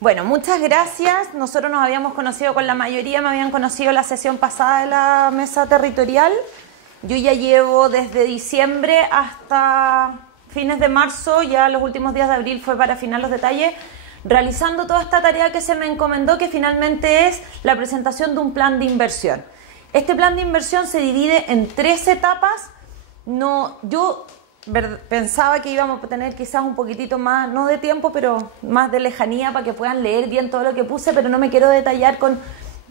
Bueno, muchas gracias. Nosotros nos habíamos conocido con la mayoría, me habían conocido la sesión pasada de la mesa territorial. Yo ya llevo desde diciembre hasta fines de marzo, ya los últimos días de abril fue para afinar los detalles, realizando toda esta tarea que se me encomendó, que finalmente es la presentación de un plan de inversión. Este plan de inversión se divide en 3 etapas. Yo pensaba que íbamos a tener quizás un poquitito más, no de tiempo, pero más de lejanía para que puedan leer bien todo lo que puse, pero no me quiero detallar con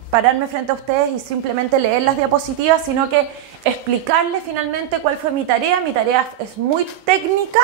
pararme frente a ustedes y simplemente leer las diapositivas, sino que explicarles finalmente cuál fue mi tarea. Mi tarea es muy técnica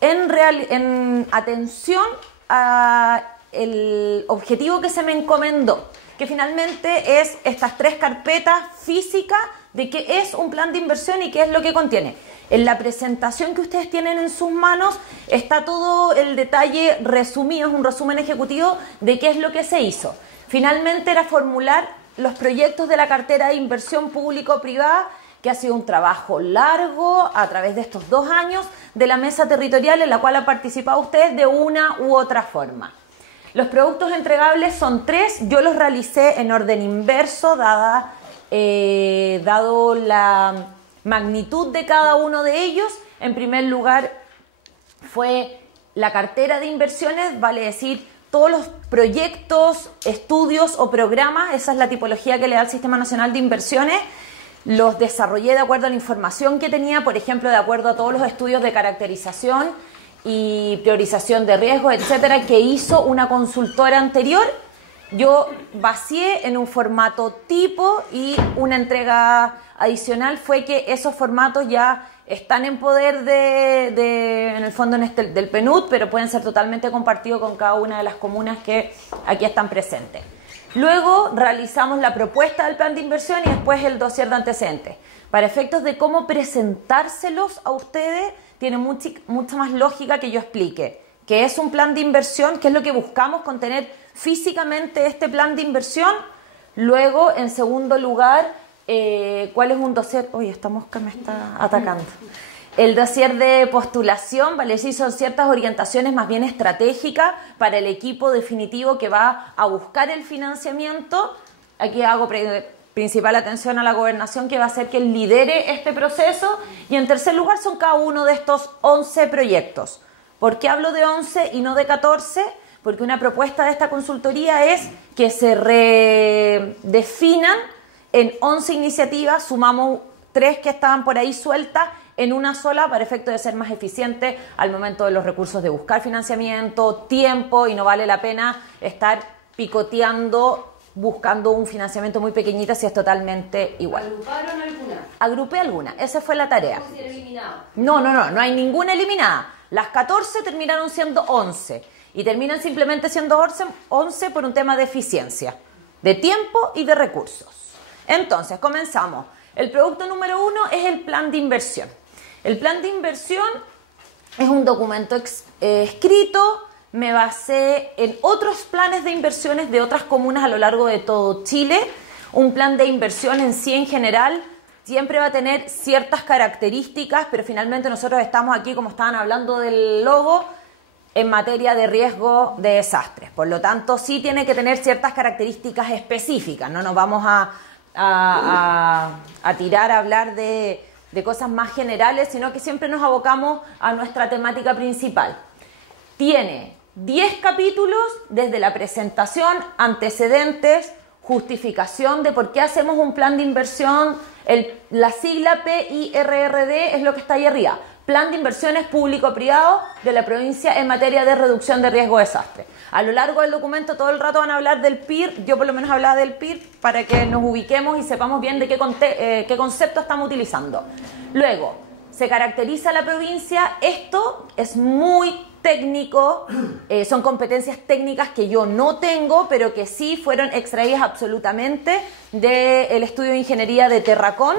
en atención al objetivo que se me encomendó, que finalmente es estas 3 carpetas físicas de qué es un plan de inversión y qué es lo que contiene. En la presentación que ustedes tienen en sus manos está todo el detalle resumido, es un resumen ejecutivo de qué es lo que se hizo. Finalmente era formular los proyectos de la cartera de inversión público-privada, que ha sido un trabajo largo a través de estos 2 años de la mesa territorial en la cual han participado ustedes de una u otra forma. Los productos entregables son 3, yo los realicé en orden inverso, dado la magnitud de cada uno de ellos. En primer lugar fue la cartera de inversiones, vale decir, todos los proyectos, estudios o programas, esa es la tipología que le da el Sistema Nacional de Inversiones. Los desarrollé de acuerdo a la información que tenía, por ejemplo, de acuerdo a todos los estudios de caracterización y priorización de riesgos, etcétera, que hizo una consultora anterior. Yo vacié en un formato tipo y una entrega adicional fue que esos formatos ya están en poder en el fondo del PNUD, pero pueden ser totalmente compartidos con cada una de las comunas que aquí están presentes. Luego realizamos la propuesta del plan de inversión y después el dossier de antecedentes. Para efectos de cómo presentárselos a ustedes, tiene mucha más lógica que yo explique qué es un plan de inversión, qué es lo que buscamos con tener físicamente este plan de inversión. Luego, en segundo lugar, cuál es un dossier. Oye, esta mosca me está atacando. El dossier de postulación, ¿vale? Sí, son ciertas orientaciones más bien estratégicas para el equipo definitivo que va a buscar el financiamiento. Aquí hago principal atención a la gobernación, que va a ser quien lidere este proceso. Y en tercer lugar son cada uno de estos 11 proyectos. ¿Por qué hablo de 11 y no de 14? Porque una propuesta de esta consultoría es que se redefinan en 11 iniciativas, sumamos 3 que estaban por ahí sueltas en una sola para efecto de ser más eficiente al momento de los recursos de buscar financiamiento, tiempo, y no vale la pena estar picoteando, buscando un financiamiento muy pequeñito si es totalmente igual. ¿Agruparon alguna? Agrupé alguna, esa fue la tarea. ¿Cómo se eliminado? No hay ninguna eliminada. Las 14 terminaron siendo 11 y terminan simplemente siendo 11 por un tema de eficiencia, de tiempo y de recursos. Entonces, comenzamos. El producto número 1 es el plan de inversión. El plan de inversión es un documento escrito. Me basé en otros planes de inversiones de otras comunas a lo largo de todo Chile. Un plan de inversión en sí, en general, siempre va a tener ciertas características, pero finalmente nosotros estamos aquí, como estaban hablando del logo, en materia de riesgo de desastres. Por lo tanto, sí tiene que tener ciertas características específicas. No nos vamos a tirar a hablar de cosas más generales, sino que siempre nos abocamos a nuestra temática principal. Tiene 10 capítulos desde la presentación, antecedentes, justificación de por qué hacemos un plan de inversión. La sigla PIRRD es lo que está ahí arriba. Plan de Inversiones Público-Privado de la provincia en materia de reducción de riesgo de desastre. A lo largo del documento todo el rato van a hablar del PIR, yo por lo menos hablaba del PIR para que nos ubiquemos y sepamos bien de qué concepto estamos utilizando. Luego, se caracteriza la provincia. Esto es muy técnico, son competencias técnicas que yo no tengo, pero que sí fueron extraídas absolutamente del estudio de ingeniería de Terracón,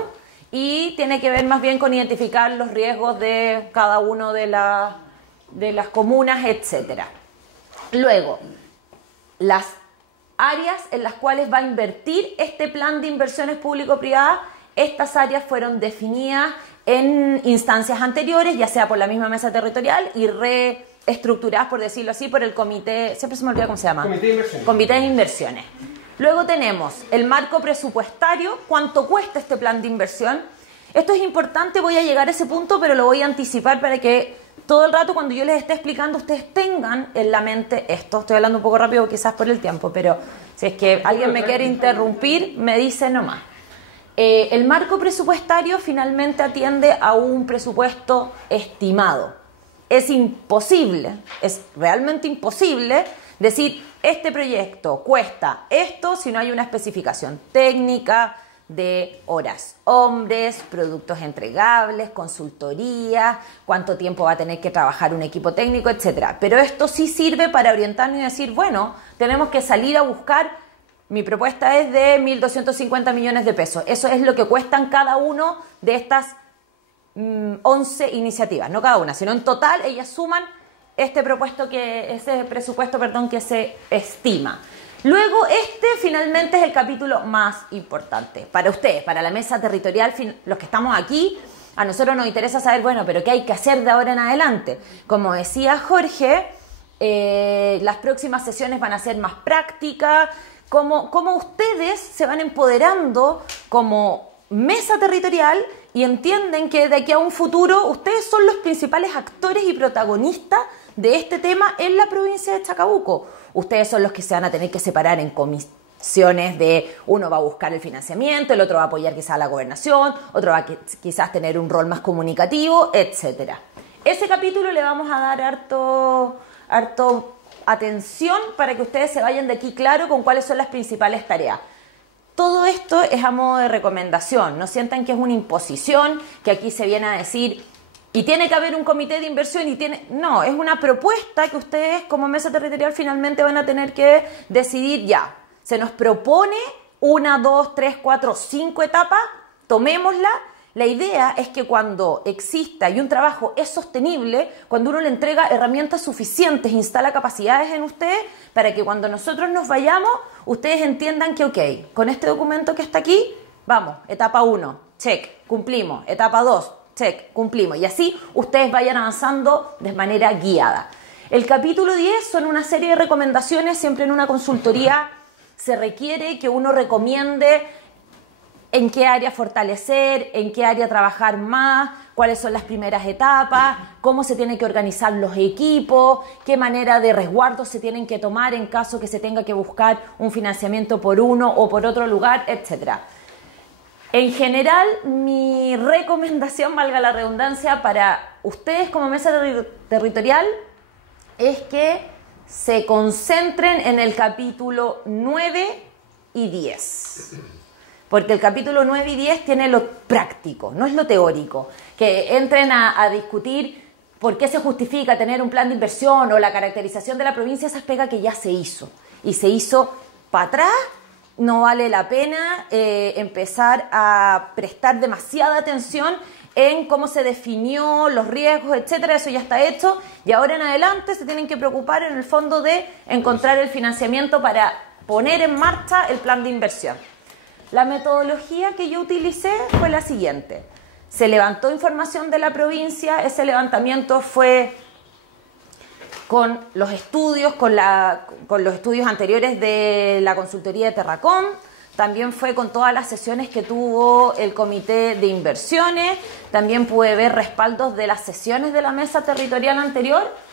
y tiene que ver más bien con identificar los riesgos de cada uno de las comunas, etcétera. Luego, las áreas en las cuales va a invertir este plan de inversiones público-privadas, estas áreas fueron definidas en instancias anteriores, ya sea por la misma mesa territorial y estructuradas, por decirlo así, por el comité, siempre se me olvida cómo se llama. Comité de Inversiones. Comité de Inversiones. Luego tenemos el marco presupuestario, cuánto cuesta este plan de inversión. Esto es importante, voy a llegar a ese punto, pero lo voy a anticipar para que todo el rato cuando yo les esté explicando ustedes tengan en la mente esto. Estoy hablando un poco rápido quizás por el tiempo, pero si es que alguien me quiere interrumpir, me dice nomás. El marco presupuestario finalmente atiende a un presupuesto estimado. Es imposible, es realmente imposible decir este proyecto cuesta esto si no hay una especificación técnica de horas hombres, productos entregables, consultoría, cuánto tiempo va a tener que trabajar un equipo técnico, etcétera. Pero esto sí sirve para orientarnos y decir, bueno, tenemos que salir a buscar, mi propuesta es de 1.250 millones de pesos. Eso es lo que cuestan cada uno de estas 11 iniciativas, no cada una, sino en total ellas suman ese presupuesto que se estima. Luego finalmente es el capítulo más importante para ustedes, para la mesa territorial, los que estamos aquí. A nosotros nos interesa saber, bueno, pero ¿qué hay que hacer de ahora en adelante? Como decía Jorge, las próximas sesiones van a ser más prácticas, cómo ustedes se van empoderando como mesa territorial y entienden que de aquí a un futuro ustedes son los principales actores y protagonistas de este tema en la provincia de Chacabuco. Ustedes son los que se van a tener que separar en comisiones de uno va a buscar el financiamiento, el otro va a apoyar quizás a la gobernación, otro va a quizás tener un rol más comunicativo, etcétera. Ese capítulo le vamos a dar harto atención para que ustedes se vayan de aquí claro con cuáles son las principales tareas. Todo esto es a modo de recomendación, no sientan que es una imposición, que aquí se viene a decir y tiene que haber un comité de inversión no, es una propuesta que ustedes como mesa territorial finalmente van a tener que decidir ya. Se nos propone 1, 2, 3, 4, 5 etapas, tomémosla. La idea es que cuando exista y un trabajo es sostenible, cuando uno le entrega herramientas suficientes, instala capacidades en ustedes, para que cuando nosotros nos vayamos, ustedes entiendan que, ok, con este documento que está aquí, vamos, etapa 1, check, cumplimos, etapa 2, check, cumplimos, y así ustedes vayan avanzando de manera guiada. El capítulo 10 son una serie de recomendaciones, siempre en una consultoría se requiere que uno recomiende en qué área fortalecer, en qué área trabajar más, cuáles son las primeras etapas, cómo se tienen que organizar los equipos, qué manera de resguardo se tienen que tomar en caso que se tenga que buscar un financiamiento por uno o por otro lugar, etc. En general, mi recomendación, valga la redundancia, para ustedes como mesa territorial es que se concentren en el capítulo 9 y 10. Porque el capítulo 9 y 10 tiene lo práctico, no es lo teórico. Que entren a discutir por qué se justifica tener un plan de inversión o la caracterización de la provincia, esa es pega que ya se hizo. Y se hizo para atrás, no vale la pena empezar a prestar demasiada atención en cómo se definió, los riesgos, etcétera. Eso ya está hecho y ahora en adelante se tienen que preocupar en el fondo de encontrar el financiamiento para poner en marcha el plan de inversión. La metodología que yo utilicé fue la siguiente. Se levantó información de la provincia, ese levantamiento fue con los estudios, con los estudios anteriores de la consultoría de Terracom, también fue con todas las sesiones que tuvo el comité de inversiones, también pude ver respaldos de las sesiones de la mesa territorial anterior.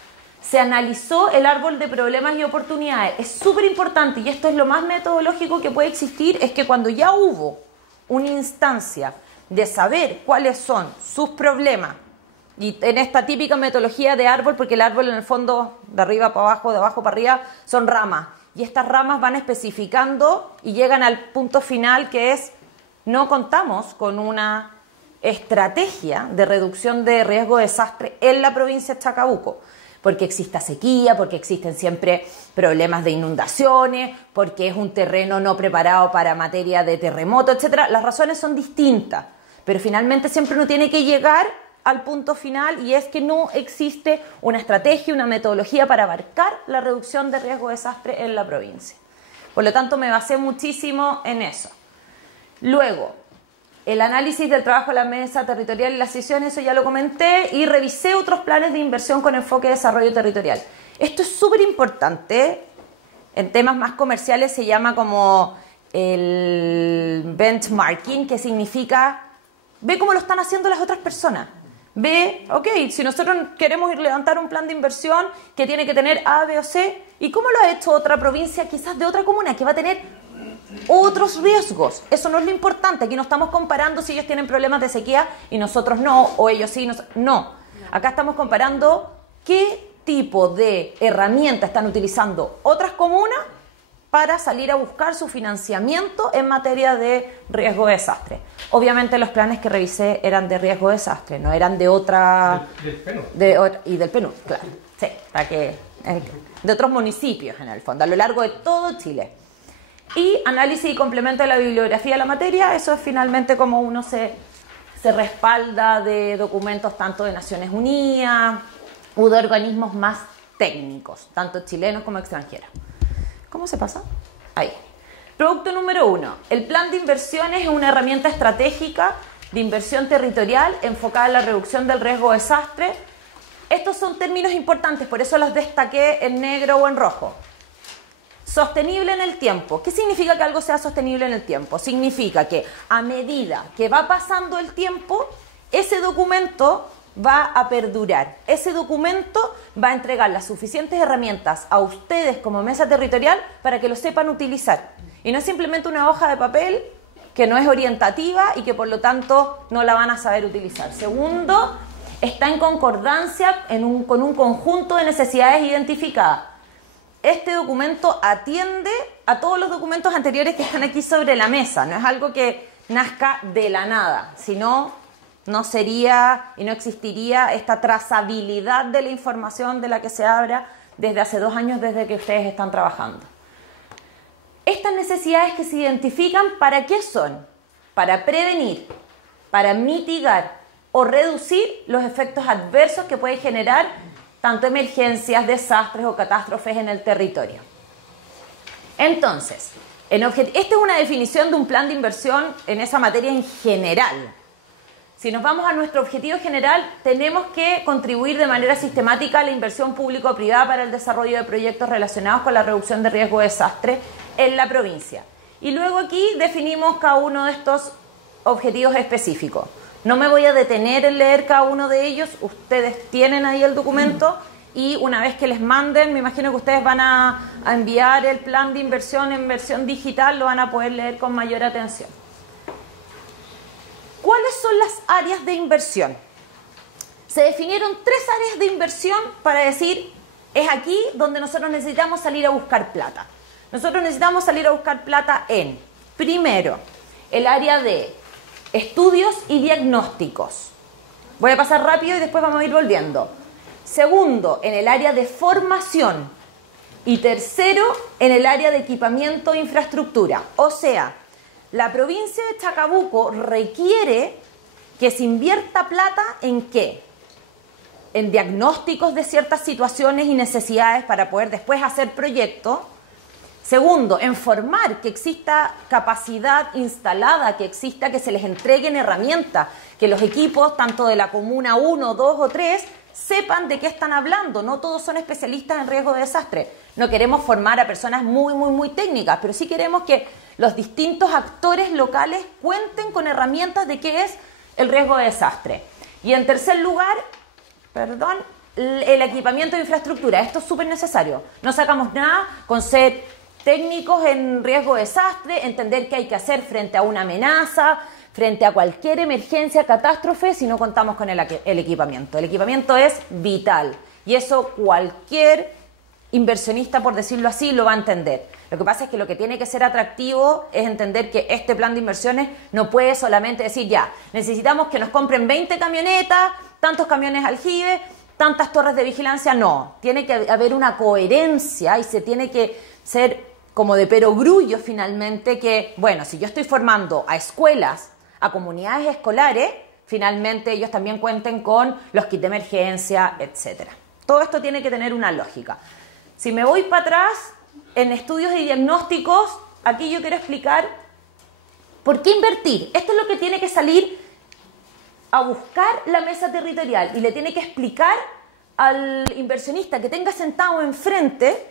Se analizó el árbol de problemas y oportunidades. Es súper importante, y esto es lo más metodológico que puede existir, es que cuando ya hubo una instancia de saber cuáles son sus problemas, y en esta típica metodología de árbol, porque el árbol en el fondo, de arriba para abajo, de abajo para arriba, son ramas, y estas ramas van especificando y llegan al punto final que es, no contamos con una estrategia de reducción de riesgo de desastre en la provincia de Chacabuco. Porque exista sequía, porque existen siempre problemas de inundaciones, porque es un terreno no preparado para materia de terremoto, etc. Las razones son distintas, pero finalmente siempre uno tiene que llegar al punto final y es que no existe una estrategia, una metodología para abarcar la reducción de riesgo de desastre en la provincia. Por lo tanto, me basé muchísimo en eso. Luego, el análisis del trabajo de la mesa territorial y las sesiones, eso ya lo comenté, y revisé otros planes de inversión con enfoque de desarrollo territorial. Esto es súper importante. En temas más comerciales se llama como el benchmarking, que significa, ve cómo lo están haciendo las otras personas. Ve, ok, si nosotros queremos levantar un plan de inversión que tiene que tener A, B o C, ¿y cómo lo ha hecho otra provincia, quizás de otra comuna, que va a tener otros riesgos? Eso no es lo importante. Aquí no estamos comparando si ellos tienen problemas de sequía y nosotros no, o ellos sí, no. Acá estamos comparando qué tipo de herramienta están utilizando otras comunas para salir a buscar su financiamiento en materia de riesgo de desastre. Obviamente los planes que revisé eran de riesgo de desastre, no eran de otra... Del PNUD. Y del PNUD, claro. Sí, para que, de otros municipios en el fondo, a lo largo de todo Chile. Y análisis y complemento de la bibliografía de la materia, eso es finalmente como uno se respalda de documentos tanto de Naciones Unidas o de organismos más técnicos, tanto chilenos como extranjeros. ¿Cómo se pasa? Ahí. Producto número 1. El plan de inversiones es una herramienta estratégica de inversión territorial enfocada en la reducción del riesgo de desastre. Estos son términos importantes, por eso los destaqué en negro o en rojo. Sostenible en el tiempo. ¿Qué significa que algo sea sostenible en el tiempo? Significa que a medida que va pasando el tiempo, ese documento va a perdurar. Ese documento va a entregar las suficientes herramientas a ustedes como mesa territorial para que lo sepan utilizar. Y no es simplemente una hoja de papel que no es orientativa y que por lo tanto no la van a saber utilizar. Segundo, está en concordancia con un conjunto de necesidades identificadas. Este documento atiende a todos los documentos anteriores que están aquí sobre la mesa. No es algo que nazca de la nada, sino no sería y no existiría esta trazabilidad de la información de la que se habla desde hace 2 años, desde que ustedes están trabajando. Estas necesidades que se identifican, ¿para qué son? Para prevenir, para mitigar o reducir los efectos adversos que pueden generar tanto emergencias, desastres o catástrofes en el territorio. Entonces, esta es una definición de un plan de inversión en esa materia en general. Si nos vamos a nuestro objetivo general, tenemos que contribuir de manera sistemática a la inversión público-privada para el desarrollo de proyectos relacionados con la reducción de riesgo de desastre en la provincia. Y luego aquí definimos cada uno de estos objetivos específicos. No me voy a detener en leer cada uno de ellos, ustedes tienen ahí el documento y una vez que les manden, me imagino que ustedes van a enviar el plan de inversión en versión digital, lo van a poder leer con mayor atención. ¿Cuáles son las áreas de inversión? Se definieron 3 áreas de inversión para decir, es aquí donde nosotros necesitamos salir a buscar plata. Nosotros necesitamos salir a buscar plata en, primero, el área de estudios y diagnósticos. Voy a pasar rápido y después vamos a ir volviendo. Segundo, en el área de formación. Y tercero, en el área de equipamiento e infraestructura. O sea, la provincia de Chacabuco requiere que se invierta plata ¿en qué? En diagnósticos de ciertas situaciones y necesidades para poder después hacer proyectos. Segundo, en formar, que exista capacidad instalada, que se les entreguen herramientas, que los equipos, tanto de la comuna 1, 2 o 3, sepan de qué están hablando. No todos son especialistas en riesgo de desastre. No queremos formar a personas muy técnicas, pero sí queremos que los distintos actores locales cuenten con herramientas de qué es el riesgo de desastre. Y en tercer lugar, el equipamiento de infraestructura. Esto es súper necesario. No sacamos nada con ser técnicos en riesgo de desastre, entender qué hay que hacer frente a una amenaza, frente a cualquier emergencia, catástrofe, si no contamos con el equipamiento. El equipamiento es vital y eso cualquier inversionista, por decirlo así, lo va a entender. Lo que pasa es que lo que tiene que ser atractivo es entender que este plan de inversiones no puede solamente decir ya, necesitamos que nos compren 20 camionetas, tantos camiones aljibe, tantas torres de vigilancia. No, tiene que haber una coherencia y se tiene que ser como de perogrullo finalmente que, bueno, si yo estoy formando a escuelas, a comunidades escolares, finalmente ellos también cuenten con los kits de emergencia, etc. Todo esto tiene que tener una lógica. Si me voy para atrás, en estudios y diagnósticos, aquí yo quiero explicar ¿Por qué invertir? Esto es lo que tiene que salir a buscar la mesa territorial y le tiene que explicar al inversionista que tenga sentado enfrente,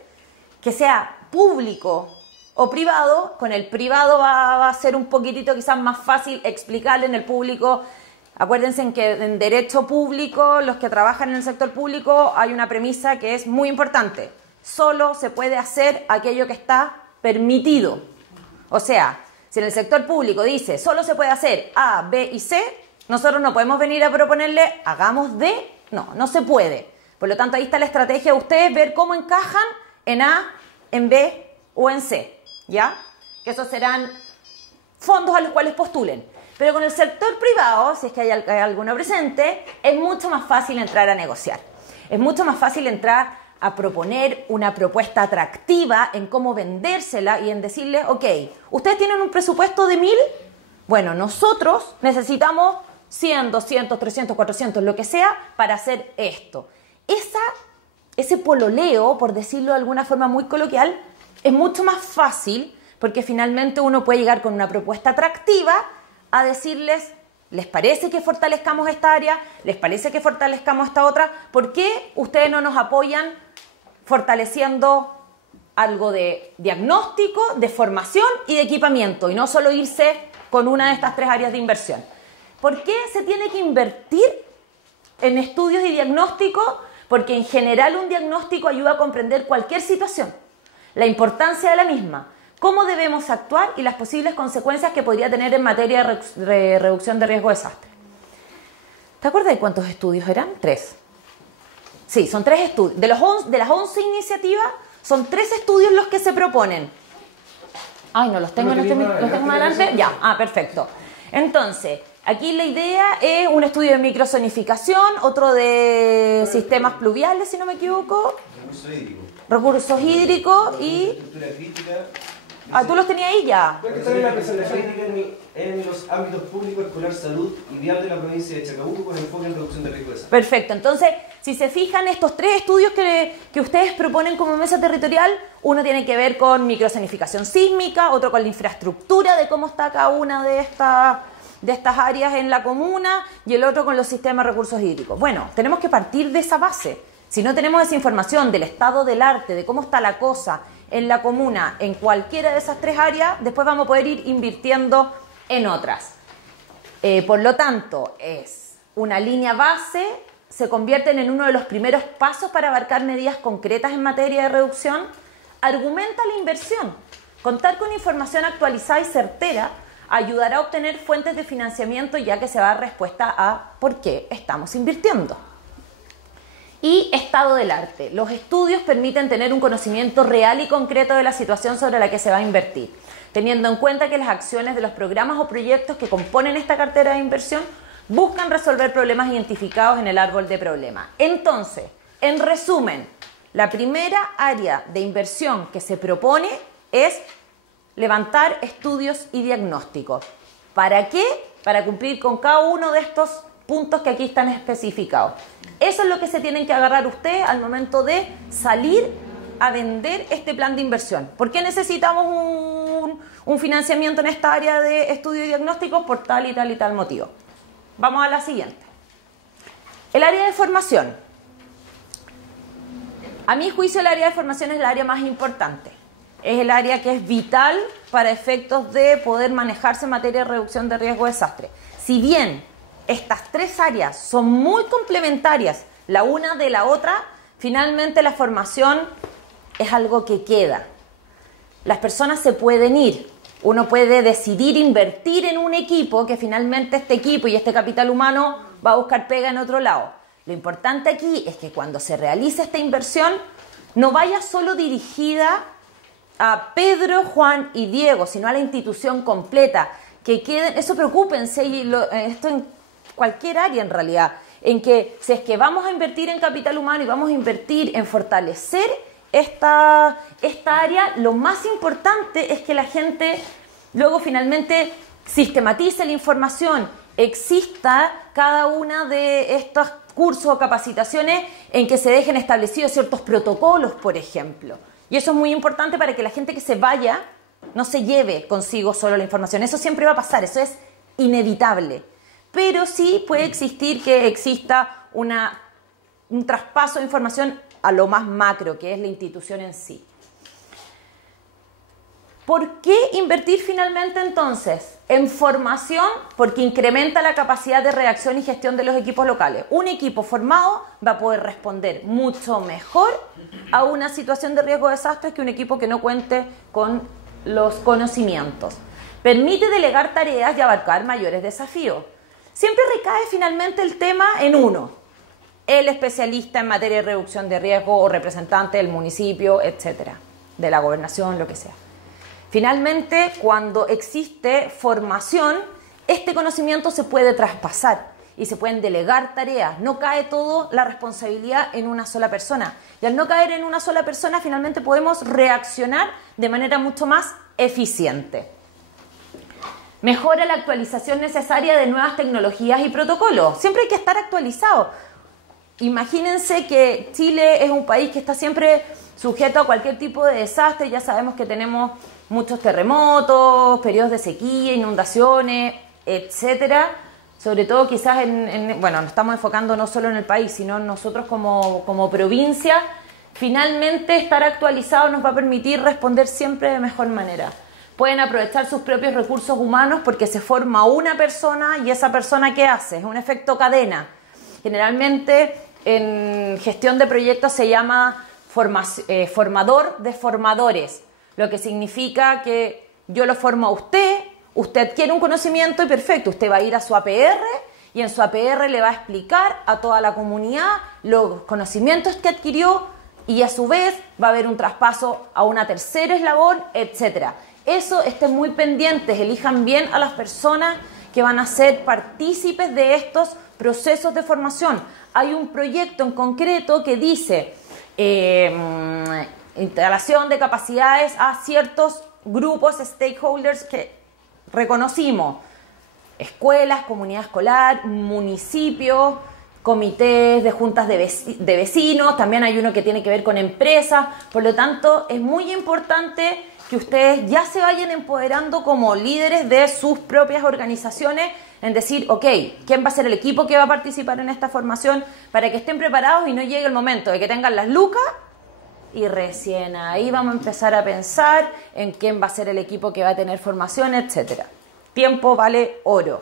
que sea público o privado. Con el privado va a ser un poquitito quizás más fácil explicarle. En el público, acuérdense en que en derecho público, los que trabajan en el sector público, hay una premisa que es muy importante: solo se puede hacer aquello que está permitido. O sea, si en el sector público dice solo se puede hacer A, B y C, nosotros no podemos venir a proponerle hagamos D. No se puede. Por lo tanto, ahí está la estrategia de ustedes, ver cómo encajan en A, en B o en C, ¿ya? Que esos serán fondos a los cuales postulen. Pero con el sector privado, si es que hay alguno presente, es mucho más fácil entrar a negociar. Es mucho más fácil entrar a proponer una propuesta atractiva en cómo vendérsela y en decirle, ok, ustedes tienen un presupuesto de 1000, bueno, nosotros necesitamos 100, 200, 300, 400, lo que sea, para hacer esto. Ese pololeo, por decirlo de alguna forma muy coloquial, es mucho más fácil porque finalmente uno puede llegar con una propuesta atractiva a decirles, ¿les parece que fortalezcamos esta área? ¿Les parece que fortalezcamos esta otra? ¿Por qué ustedes no nos apoyan fortaleciendo algo de diagnóstico, de formación y de equipamiento? Y no solo irse con una de estas 3 áreas de inversión. ¿Por qué se tiene que invertir en estudios y diagnóstico? Porque en general un diagnóstico ayuda a comprender cualquier situación, la importancia de la misma, cómo debemos actuar y las posibles consecuencias que podría tener en materia de reducción de riesgo de desastre. ¿Te acuerdas de cuántos estudios eran? 3. Sí, son 3 estudios. De las 11 iniciativas, son 3 estudios los que se proponen. Ay, no los tengo, los tengo adelante. Ya, perfecto. Entonces, aquí la idea es un estudio de microzonificación, otro de sistemas pluviales, si no me equivoco. Recursos hídricos y... Estructura crítica. ¿Tú los tenías ahí ya? Puede estar en la presentación en los ámbitos público, escolar, salud y vial de la provincia de Chacabuco con enfoque en reducción de riesgo de desastre. Perfecto. Entonces, si se fijan, estos 3 estudios que ustedes proponen como mesa territorial, uno tiene que ver con microzonificación sísmica, otro con la infraestructura de cómo está cada una de estas áreas en la comuna y el otro con los sistemas de recursos hídricos. Bueno, tenemos que partir de esa base. Si no tenemos esa información del estado del arte, de cómo está la cosa en la comuna, en cualquiera de esas 3 áreas, después vamos a poder ir invirtiendo en otras. Por lo tanto, es una línea base, se convierten en uno de los primeros pasos para abarcar medidas concretas en materia de reducción. Argumenta la inversión. Contar con información actualizada y certera ayudará a obtener fuentes de financiamiento, ya que se va a dar respuesta a por qué estamos invirtiendo. Y estado del arte. Los estudios permiten tener un conocimiento real y concreto de la situación sobre la que se va a invertir, teniendo en cuenta que las acciones de los programas o proyectos que componen esta cartera de inversión buscan resolver problemas identificados en el árbol de problemas. Entonces, en resumen, la primera área de inversión que se propone es levantar estudios y diagnósticos. ¿Para qué? Para cumplir con cada uno de estos puntos que aquí están especificados. Eso es lo que se tienen que agarrar ustedes al momento de salir a vender este plan de inversión. ¿Por qué necesitamos un financiamiento en esta área de estudio y diagnóstico? Por tal y tal y tal motivo. Vamos a la siguiente. El área de formación. A mi juicio, el área de formación es el área más importante. Es el área que es vital para efectos de poder manejarse en materia de reducción de riesgo de desastre. Si bien estas 3 áreas son muy complementarias la una de la otra, finalmente la formación es algo que queda. Las personas se pueden ir. Uno puede decidir invertir en un equipo que finalmente este equipo y este capital humano va a buscar pega en otro lado. Lo importante aquí es que cuando se realice esta inversión no vaya solo dirigida a Pedro, Juan y Diego, sino a la institución completa. Que queden, eso preocúpense, y esto en cualquier área en realidad, en que si es que vamos a invertir en capital humano y vamos a invertir en fortalecer esta área, lo más importante es que la gente luego finalmente sistematice la información, exista cada una de estos cursos o capacitaciones en que se dejen establecidos ciertos protocolos, por ejemplo. Y eso es muy importante para que la gente que se vaya no se lleve consigo solo la información. Eso siempre va a pasar, eso es inevitable. Pero sí puede existir que exista un traspaso de información a lo más macro, que es la institución en sí. ¿Por qué invertir finalmente entonces en formación? Porque incrementa la capacidad de reacción y gestión de los equipos locales. Un equipo formado va a poder responder mucho mejor a una situación de riesgo de desastres que un equipo que no cuente con los conocimientos. Permite delegar tareas y abarcar mayores desafíos. Siempre recae finalmente el tema en uno, el especialista en materia de reducción de riesgo o representante del municipio, etcétera, de la gobernación, lo que sea. Finalmente, cuando existe formación, este conocimiento se puede traspasar y se pueden delegar tareas. No cae toda la responsabilidad en una sola persona. Y al no caer en una sola persona, finalmente podemos reaccionar de manera mucho más eficiente. Mejora la actualización necesaria de nuevas tecnologías y protocolos. Siempre hay que estar actualizado. Imagínense que Chile es un país que está siempre sujeto a cualquier tipo de desastre. Ya sabemos que tenemos muchos terremotos, periodos de sequía, inundaciones, etcétera. Sobre todo quizás bueno, nos estamos enfocando no solo en el país, sino en nosotros como provincia. Finalmente, estar actualizado nos va a permitir responder siempre de mejor manera. Pueden aprovechar sus propios recursos humanos porque se forma una persona y esa persona, ¿qué hace? Es un efecto cadena. Generalmente, en gestión de proyectos se llama formador de formadores. Lo que significa que yo lo formo a usted adquiere un conocimiento y perfecto, usted va a ir a su APR y en su APR le va a explicar a toda la comunidad los conocimientos que adquirió y a su vez va a haber un traspaso a una tercera eslabón, etcétera. Eso, estén muy pendientes, elijan bien a las personas que van a ser partícipes de estos procesos de formación. Hay un proyecto en concreto que dice instalación de capacidades a ciertos grupos, stakeholders que reconocimos: escuelas, comunidad escolar, municipios, comités de juntas de vecinos, también hay uno que tiene que ver con empresas. Por lo tanto, es muy importante que ustedes ya se vayan empoderando como líderes de sus propias organizaciones en decir, ok, ¿quién va a ser el equipo que va a participar en esta formación? Para que estén preparados y no llegue el momento de que tengan las lucas y recién ahí vamos a empezar a pensar en quién va a ser el equipo que va a tener formación, etcétera. Tiempo vale oro.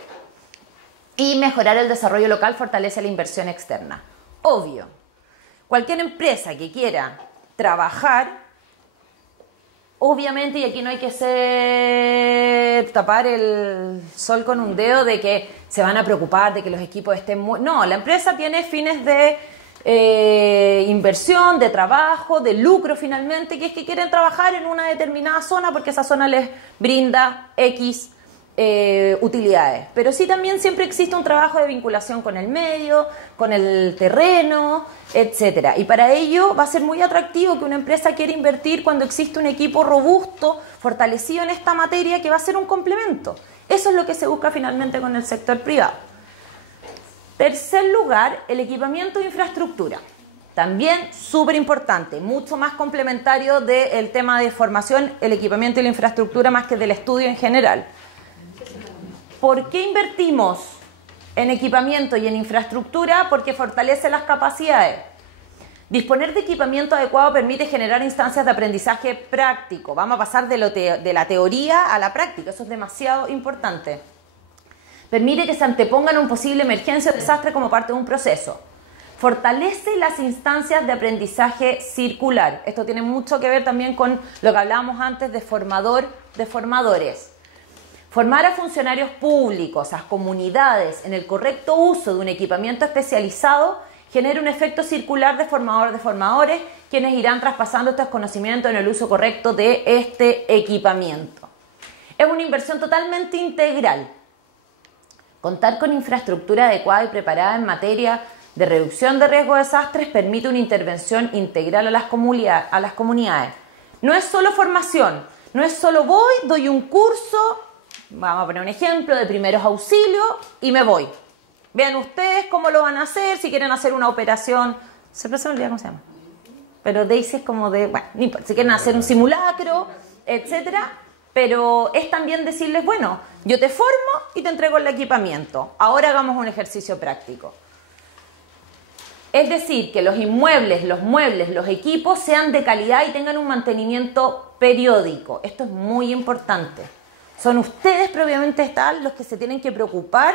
Y mejorar el desarrollo local fortalece la inversión externa. Obvio, cualquier empresa que quiera trabajar, obviamente, y aquí no hay que tapar el sol con un dedo de que se van a preocupar de que los equipos estén muy... No, la empresa tiene fines de inversión, de trabajo, de lucro finalmente, que es que quieren trabajar en una determinada zona porque esa zona les brinda X utilidades. Pero sí también siempre existe un trabajo de vinculación con el medio, con el terreno, etcétera. Y para ello va a ser muy atractivo que una empresa quiera invertir cuando existe un equipo robusto, fortalecido en esta materia, que va a ser un complemento. Eso es lo que se busca finalmente con el sector privado. Tercer lugar, el equipamiento de infraestructura. También súper importante, mucho más complementario del tema de formación, el equipamiento y la infraestructura más que del estudio en general. ¿Por qué invertimos en equipamiento y en infraestructura? Porque fortalece las capacidades. Disponer de equipamiento adecuado permite generar instancias de aprendizaje práctico. Vamos a pasar de la teoría a la práctica, eso es demasiado importante. Permite que se antepongan a una posible emergencia o desastre como parte de un proceso. Fortalece las instancias de aprendizaje circular. Esto tiene mucho que ver también con lo que hablábamos antes de formador de formadores. Formar a funcionarios públicos, a comunidades, en el correcto uso de un equipamiento especializado genera un efecto circular de formadores, quienes irán traspasando estos conocimientos en el uso correcto de este equipamiento. Es una inversión totalmente integral. Contar con infraestructura adecuada y preparada en materia de reducción de riesgo de desastres permite una intervención integral a las comunidades. No es solo formación, no es solo doy un curso, vamos a poner un ejemplo de primeros auxilios y me voy. Vean ustedes cómo lo van a hacer, si quieren hacer una operación, se me olvida cómo se llama, pero Daisy es como de, bueno, no importa, si quieren hacer un simulacro, etcétera. pero es también decirles, bueno, yo te formo y te entrego el equipamiento. Ahora hagamos un ejercicio práctico. Es decir, que los inmuebles, los muebles, los equipos sean de calidad y tengan un mantenimiento periódico. Esto es muy importante. Son ustedes propiamente tal los que se tienen que preocupar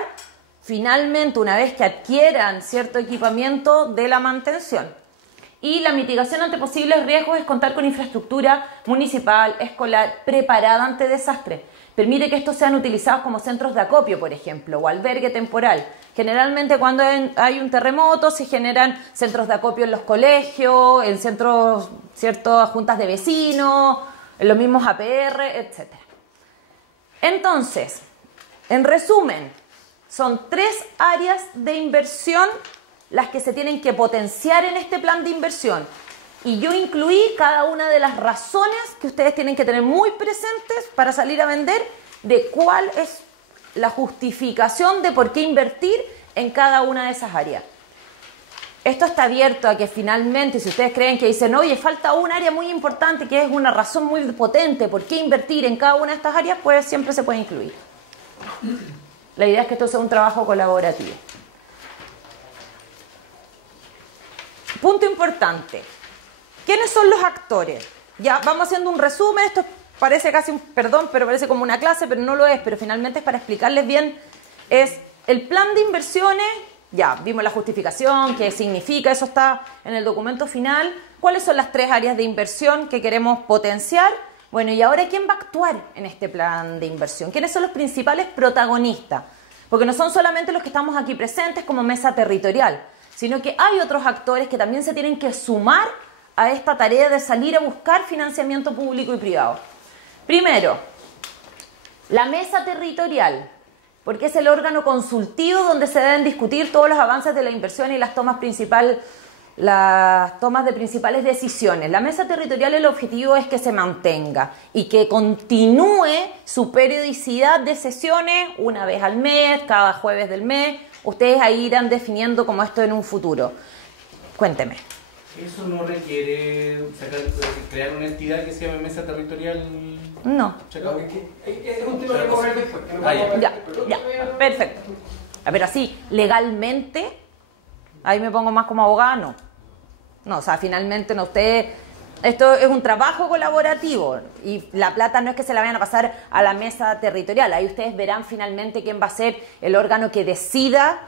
finalmente, una vez que adquieran cierto equipamiento, de la mantención. Y la mitigación ante posibles riesgos es contar con infraestructura municipal, escolar, preparada ante desastres. Permite que estos sean utilizados como centros de acopio, por ejemplo, o albergue temporal. Generalmente cuando hay un terremoto se generan centros de acopio en los colegios, en centros, ciertas juntas de vecinos, en los mismos APR, etc. Entonces, en resumen, son 3 áreas de inversión las que se tienen que potenciar en este plan de inversión. Y yo incluí cada una de las razones que ustedes tienen que tener muy presentes para salir a vender, de cuál es la justificación de por qué invertir en cada una de esas áreas. Esto está abierto a que finalmente, si ustedes creen que dicen, oye, falta un área muy importante, que es una razón muy potente, por qué invertir en cada una de estas áreas, pues siempre se puede incluir. La idea es que esto sea un trabajo colaborativo. Punto importante. ¿Quiénes son los actores? Ya vamos haciendo un resumen. Esto parece casi perdón, pero parece como una clase, pero no lo es. Pero finalmente es para explicarles bien. Es el plan de inversiones. Ya vimos la justificación, qué significa, eso está en el documento final. ¿Cuáles son las 3 áreas de inversión que queremos potenciar? Bueno, y ahora, ¿quién va a actuar en este plan de inversión? ¿Quiénes son los principales protagonistas? Porque no son solamente los que estamos aquí presentes como mesa territorial, sino que hay otros actores que también se tienen que sumar a esta tarea de salir a buscar financiamiento público y privado. Primero, la mesa territorial, porque es el órgano consultivo donde se deben discutir todos los avances de la inversión y las tomas de principales decisiones. La mesa territorial, el objetivo es que se mantenga y que continúe su periodicidad de sesiones una vez al mes, cada jueves del mes. Ustedes ahí irán definiendo como esto en un futuro. Cuénteme. ¿Eso no requiere crear una entidad que se llame mesa territorial? No. Es un tema que vamos a ver después. Ya, perfecto. Pero así, legalmente, ahí me pongo más como abogado, no, o sea, finalmente no, esto es un trabajo colaborativo y la plata no es que se la vayan a pasar a la mesa territorial. Ahí ustedes verán finalmente quién va a ser el órgano que decida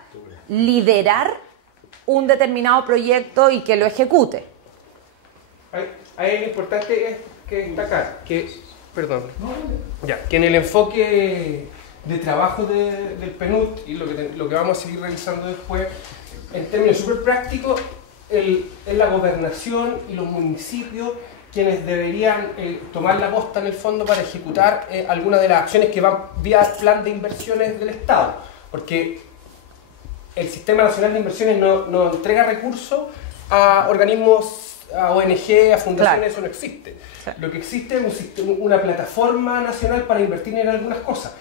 liderar un determinado proyecto y que lo ejecute. Ahí lo importante es que destacar que en el enfoque de trabajo del PNUD y lo que vamos a seguir revisando después, en términos súper prácticos, es la gobernación y los municipios quienes deberían tomar la posta en el fondo para ejecutar algunas de las acciones que van vía plan de inversiones del Estado, porque el Sistema Nacional de Inversiones no entrega recursos a organismos, a ONG, a fundaciones, claro. Eso no existe. Sí. Lo que existe es una plataforma nacional para invertir en algunas cosas.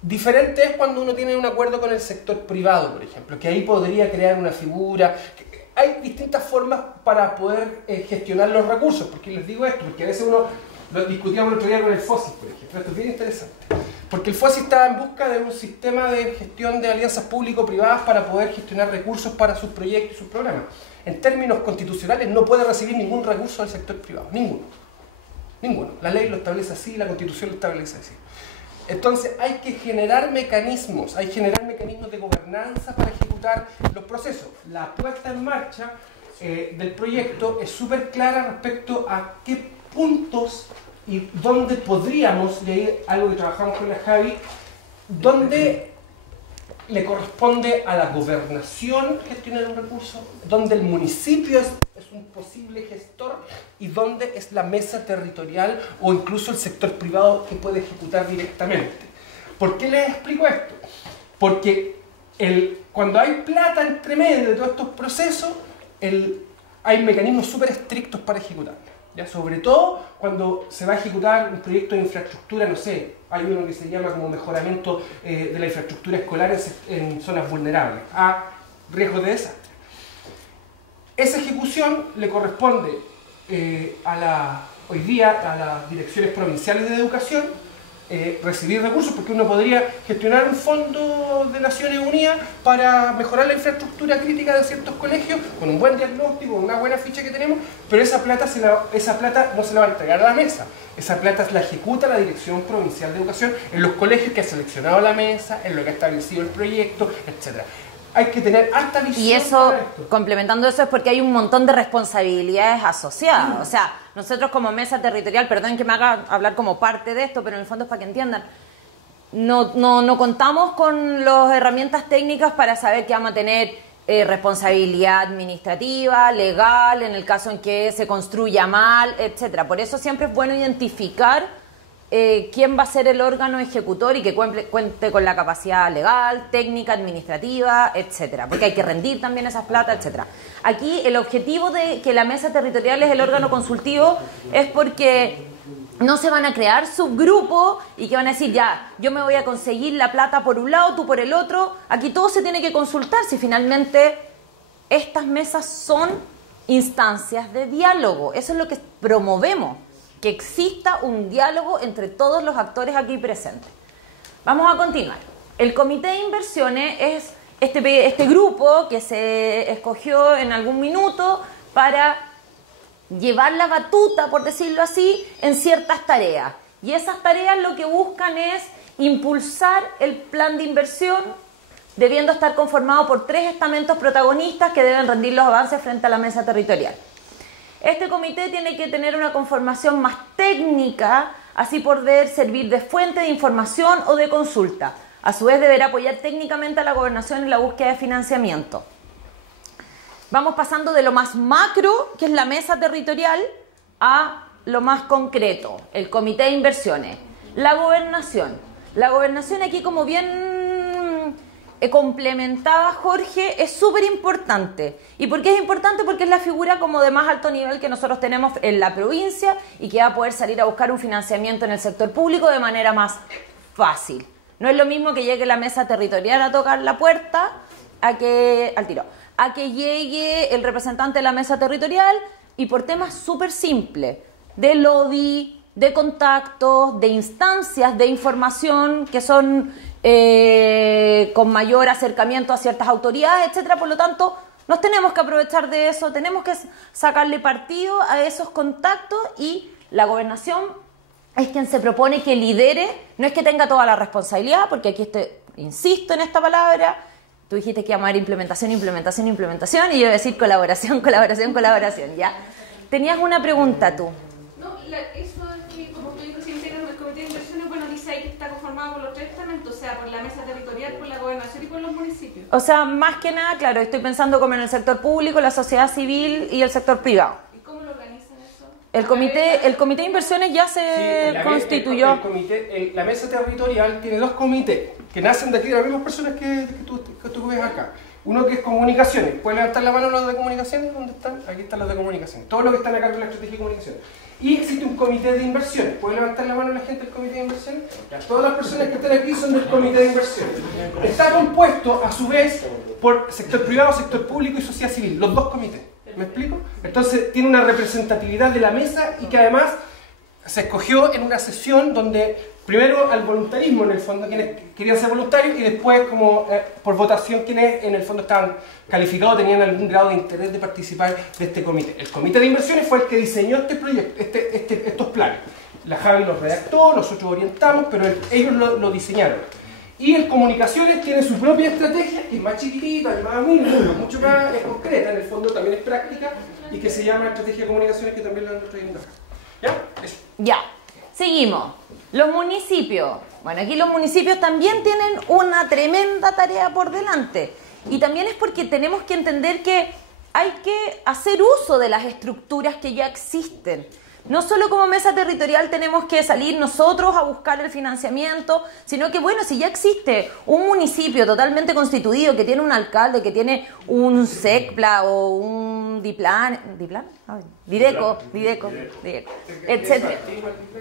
Diferente es cuando uno tiene un acuerdo con el sector privado, por ejemplo, que ahí podría crear una figura. Hay distintas formas para poder gestionar los recursos, porque les digo esto, porque a veces uno lo discutíamos el otro día con el FOSI, por ejemplo. Esto es bien interesante, porque el FOSI está en busca de un sistema de gestión de alianzas público-privadas para poder gestionar recursos para sus proyectos y sus programas. En términos constitucionales no puede recibir ningún recurso del sector privado, ninguno. La ley lo establece así, la Constitución lo establece así. Entonces hay que generar mecanismos, de gobernanza para ejecutar los procesos. La puesta en marcha del proyecto es súper clara respecto a qué puntos y dónde podríamos, y ahí algo que trabajamos con la Javi, dónde le corresponde a la gobernación gestionar un recurso, dónde el municipio es un posible gestor y dónde es la mesa territorial o incluso el sector privado que puede ejecutar directamente. ¿Por qué les explico esto? Porque cuando hay plata entre medio de todos estos procesos, hay mecanismos súper estrictos para ejecutar. ¿Ya? Sobre todo cuando se va a ejecutar un proyecto de infraestructura, no sé, hay uno que se llama como mejoramiento de la infraestructura escolar en zonas vulnerables, a riesgo de desastre. Esa ejecución le corresponde hoy día a las direcciones provinciales de educación recibir recursos, porque uno podría gestionar un fondo de Naciones Unidas para mejorar la infraestructura crítica de ciertos colegios, con un buen diagnóstico, una buena ficha que tenemos, pero esa plata no se la va a entregar a la mesa. Esa plata la ejecuta la Dirección Provincial de Educación en los colegios que ha seleccionado la mesa, en lo que ha establecido el proyecto, etc. Hay que tener alta visión. Y eso, complementando eso, es porque hay un montón de responsabilidades asociadas. O sea, nosotros como mesa territorial, perdón que me haga hablar como parte de esto, pero en el fondo es para que entiendan, no contamos con las herramientas técnicas para saber que vamos a tener responsabilidad administrativa, legal, en el caso en que se construya mal, etcétera. Por eso siempre es bueno identificar quién va a ser el órgano ejecutor y que cuente con la capacidad legal, técnica, administrativa, etcétera, porque hay que rendir también esas plata, etcétera. Aquí el objetivo de que la mesa territorial es el órgano consultivo es porque no se van a crear subgrupos y que van a decir, ya, yo me voy a conseguir la plata por un lado, tú por el otro. Aquí todo se tiene que consultar si finalmente estas mesas son instancias de diálogo. Eso es lo que promovemos, que exista un diálogo entre todos los actores aquí presentes. Vamos a continuar. El Comité de Inversiones es este grupo que se escogió en algún minuto para llevar la batuta, por decirlo así, en ciertas tareas. Y esas tareas lo que buscan es impulsar el plan de inversión, debiendo estar conformado por 3 estamentos protagonistas que deben rendir los avances frente a la mesa territorial. Este comité tiene que tener una conformación más técnica, así poder servir de fuente de información o de consulta. A su vez deberá apoyar técnicamente a la gobernación en la búsqueda de financiamiento. Vamos pasando de lo más macro, que es la mesa territorial, a lo más concreto, el comité de inversiones. La gobernación. La gobernación aquí, como bien complementaba Jorge, es súper importante. ¿Y por qué es importante? Porque es la figura como de más alto nivel que nosotros tenemos en la provincia y que va a poder salir a buscar un financiamiento en el sector público de manera más fácil. No es lo mismo que llegue la mesa territorial a tocar la puerta a que llegue el representante de la mesa territorial y por temas súper simples, de lobby, de contactos, de instancias de información que son con mayor acercamiento a ciertas autoridades, etcétera. Por lo tanto, nos tenemos que aprovechar de eso, tenemos que sacarle partido a esos contactos y la gobernación es quien se propone que lidere, no es que tenga toda la responsabilidad, porque aquí insisto en esta palabra. Tú dijiste que iba a haber implementación, y yo voy a decir colaboración, ¿ya? Tenías una pregunta tú. No, eso es que, como tú dices, el comité de inversiones, bueno, dice ahí que está conformado por los 3 estamentos, o sea, por la mesa territorial, por la gobernación y por los municipios. O sea, más que nada, claro, estoy pensando como en el sector público, la sociedad civil y el sector privado. ¿Y cómo lo organizan eso? El comité de inversiones ya se constituyó. La mesa territorial tiene 2 comités que nacen de aquí, de las mismas personas que tú ves acá. Uno que es comunicaciones. ¿Pueden levantar la mano los de comunicaciones? ¿Dónde están? Aquí están los de comunicaciones. Todos los que están acá con la estrategia de comunicaciones. Y existe un comité de inversiones. ¿Pueden levantar la mano la gente del comité de inversiones? Ya, todas las personas que están aquí son del comité de inversiones. Está compuesto, a su vez, por sector privado, sector público y sociedad civil. Los 2 comités. ¿Me explico? Entonces tiene una representatividad de la mesa y que además se escogió en una sesión donde primero al voluntarismo, en el fondo, quienes querían ser voluntarios, y después como por votación quienes en el fondo estaban calificados, tenían algún grado de interés de participar de este comité. El comité de inversiones fue el que diseñó este proyecto, estos planes. La Javi los redactó, nosotros orientamos, pero ellos lo diseñaron. Y el comunicaciones tiene su propia estrategia, que es más chiquitita, es más mínima, mucho más concreta, en el fondo también es práctica, y que se llama estrategia de comunicaciones, que también la han trayendo acá. ¿Ya? Eso. Ya. Seguimos. Los municipios. Bueno, aquí los municipios también tienen una tremenda tarea por delante. Y también es porque tenemos que entender que hay que hacer uso de las estructuras que ya existen. No solo como mesa territorial tenemos que salir nosotros a buscar el financiamiento, sino que, bueno, si ya existe un municipio totalmente constituido, que tiene un alcalde, que tiene un SECPLA o un DIPLAN, Dideco, etcétera.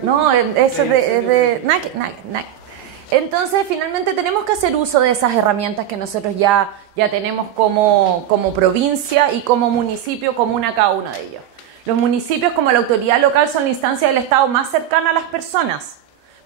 No, eso es de NAC. Entonces, finalmente tenemos que hacer uso de esas herramientas que nosotros ya tenemos como provincia y como municipio común a cada uno de ellos. Los municipios, como la autoridad local, son la instancia del Estado más cercana a las personas.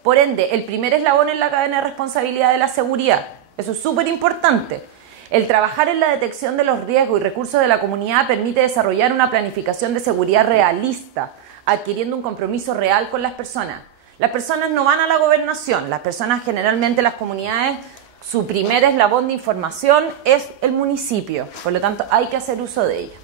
Por ende, el primer eslabón en la cadena de responsabilidad de la seguridad. Eso es súper importante. El trabajar en la detección de los riesgos y recursos de la comunidad permite desarrollar una planificación de seguridad realista, adquiriendo un compromiso real con las personas. Las personas no van a la gobernación, las personas generalmente, las comunidades, su primer eslabón de información es el municipio, por lo tanto hay que hacer uso de ella.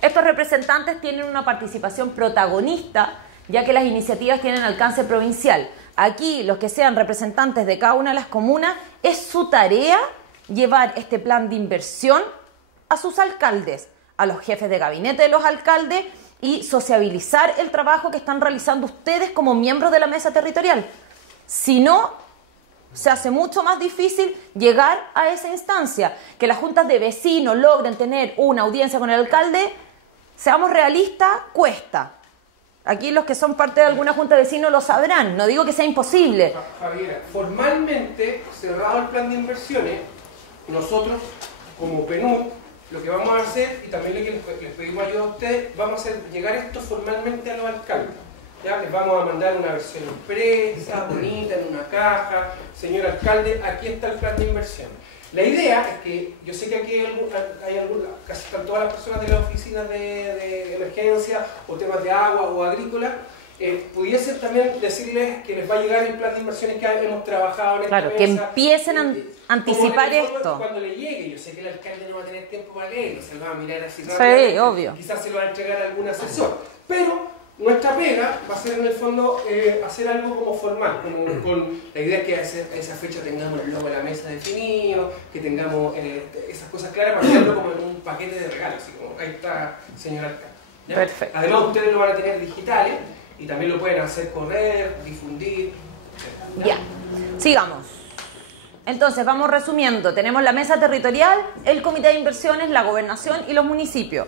Estos representantes tienen una participación protagonista, ya que las iniciativas tienen alcance provincial. Aquí, los que sean representantes de cada una de las comunas, es su tarea llevar este plan de inversión a sus alcaldes, a los jefes de gabinete de los alcaldes y sociabilizar el trabajo que están realizando ustedes como miembros de la mesa territorial. Si no, se hace mucho más difícil llegar a esa instancia, que las juntas de vecinos logren tener una audiencia con el alcalde. Seamos realistas, cuesta. Aquí los que son parte de alguna junta de vecinos lo sabrán, no digo que sea imposible. Javiera, formalmente, cerrado el plan de inversiones, nosotros, como PNUD, lo que vamos a hacer, y también les pedimos ayuda a ustedes, vamos a hacer llegar esto formalmente a los alcaldes. ¿Ya? Les vamos a mandar una versión impresa, bonita, en una caja. Señor alcalde, aquí está el plan de inversiones. La idea es que, yo sé que aquí hay casi están todas las personas de las oficinas de emergencia, o temas de agua o agrícola, pudiese también decirles que les va a llegar el plan de inversiones que hemos trabajado en esta Claro, mesa, que empiecen a anticipar esto. Cuando le llegue, yo sé que el alcalde no va a tener tiempo para leerlo, se lo va a mirar así rápido. Sí, obvio. Quizás se lo va a entregar a algún asesor, pero nuestra pega va a ser en el fondo hacer algo como formal, con la idea es que a esa fecha tengamos el logo de la mesa definido, que tengamos esas cosas claras para tenerlo como en un paquete de regalos, así como ahí está, señor alcalde. ¿Ya? Perfecto. Además ustedes lo van a tener digitales y también lo pueden hacer correr, difundir, etc. Ya, sigamos. Entonces, vamos resumiendo. Tenemos la mesa territorial, el comité de inversiones, la gobernación y los municipios.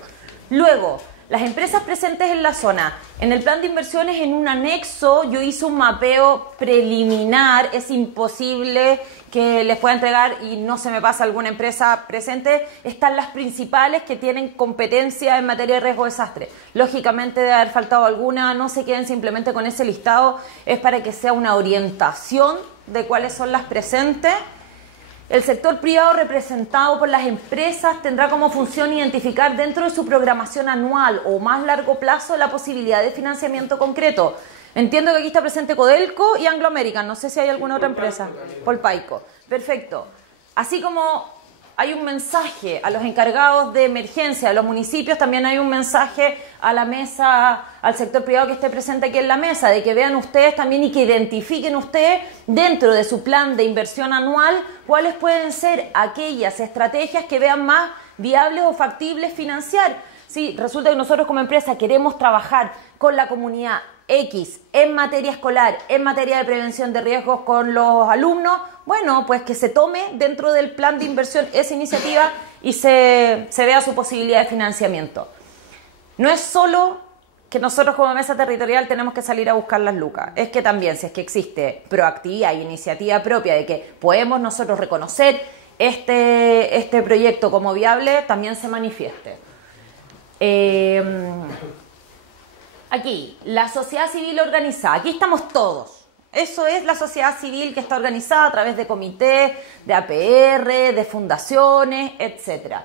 Luego, las empresas presentes en la zona. En el plan de inversiones, en un anexo, yo hice un mapeo preliminar. Es imposible que les pueda entregar y no se me pasa alguna empresa presente. Están las principales que tienen competencia en materia de riesgo de desastre. Lógicamente debe haber faltado alguna, no se queden simplemente con ese listado. Es para que sea una orientación de cuáles son las presentes. El sector privado representado por las empresas tendrá como función identificar dentro de su programación anual o más largo plazo la posibilidad de financiamiento concreto. Entiendo que aquí está presente Codelco y Anglo American, no sé si hay alguna otra empresa. Polpaico. Perfecto. Así como hay un mensaje a los encargados de emergencia de los municipios, también hay un mensaje a la mesa, al sector privado que esté presente aquí en la mesa, de que vean ustedes también y que identifiquen ustedes dentro de su plan de inversión anual cuáles pueden ser aquellas estrategias que vean más viables o factibles financiar. Si resulta que nosotros como empresa queremos trabajar con la comunidad X en materia escolar, en materia de prevención de riesgos con los alumnos, bueno, pues que se tome dentro del plan de inversión esa iniciativa y se vea su posibilidad de financiamiento. No es solo que nosotros como mesa territorial tenemos que salir a buscar las lucas, es que también si es que existe proactividad y iniciativa propia de que podemos nosotros reconocer este proyecto como viable, también se manifieste. Aquí, la sociedad civil organizada. Aquí estamos todos. Eso es la sociedad civil que está organizada a través de comités, de APR, de fundaciones, etc.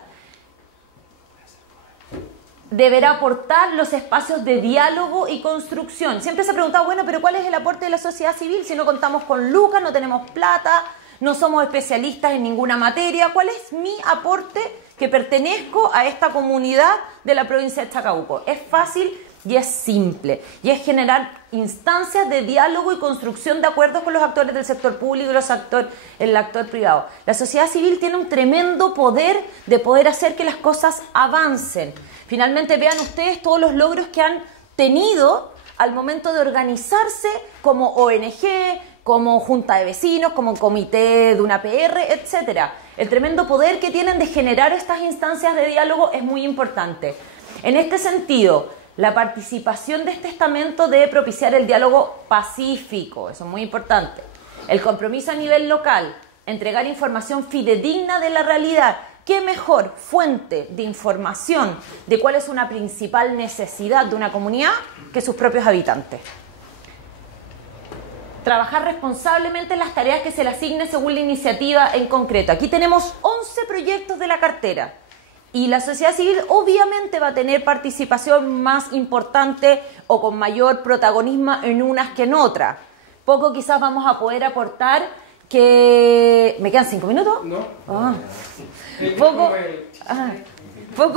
Deberá aportar los espacios de diálogo y construcción. Siempre se ha preguntado, bueno, pero ¿cuál es el aporte de la sociedad civil si no contamos con lucas, no tenemos plata, no somos especialistas en ninguna materia? ¿Cuál es mi aporte que pertenezco a esta comunidad de la provincia de Chacabuco? Es fácil y es simple, y es generar instancias de diálogo y construcción de acuerdos con los actores del sector público y el actor privado. La sociedad civil tiene un tremendo poder de poder hacer que las cosas avancen. Finalmente vean ustedes todos los logros que han tenido al momento de organizarse como ONG, como junta de vecinos, como comité de una PR, etc. El tremendo poder que tienen de generar estas instancias de diálogo es muy importante. En este sentido, la participación de este estamento debe propiciar el diálogo pacífico, eso es muy importante. El compromiso a nivel local, entregar información fidedigna de la realidad. ¿Qué mejor fuente de información de cuál es una principal necesidad de una comunidad que sus propios habitantes? trabajar responsablemente en las tareas que se le asigne según la iniciativa en concreto. Aquí tenemos 11 proyectos de la cartera y la sociedad civil obviamente va a tener participación más importante o con mayor protagonismo en unas que en otras. Poco quizás vamos a poder aportar que... ¿Me quedan 5 minutos? No. Ah. Poco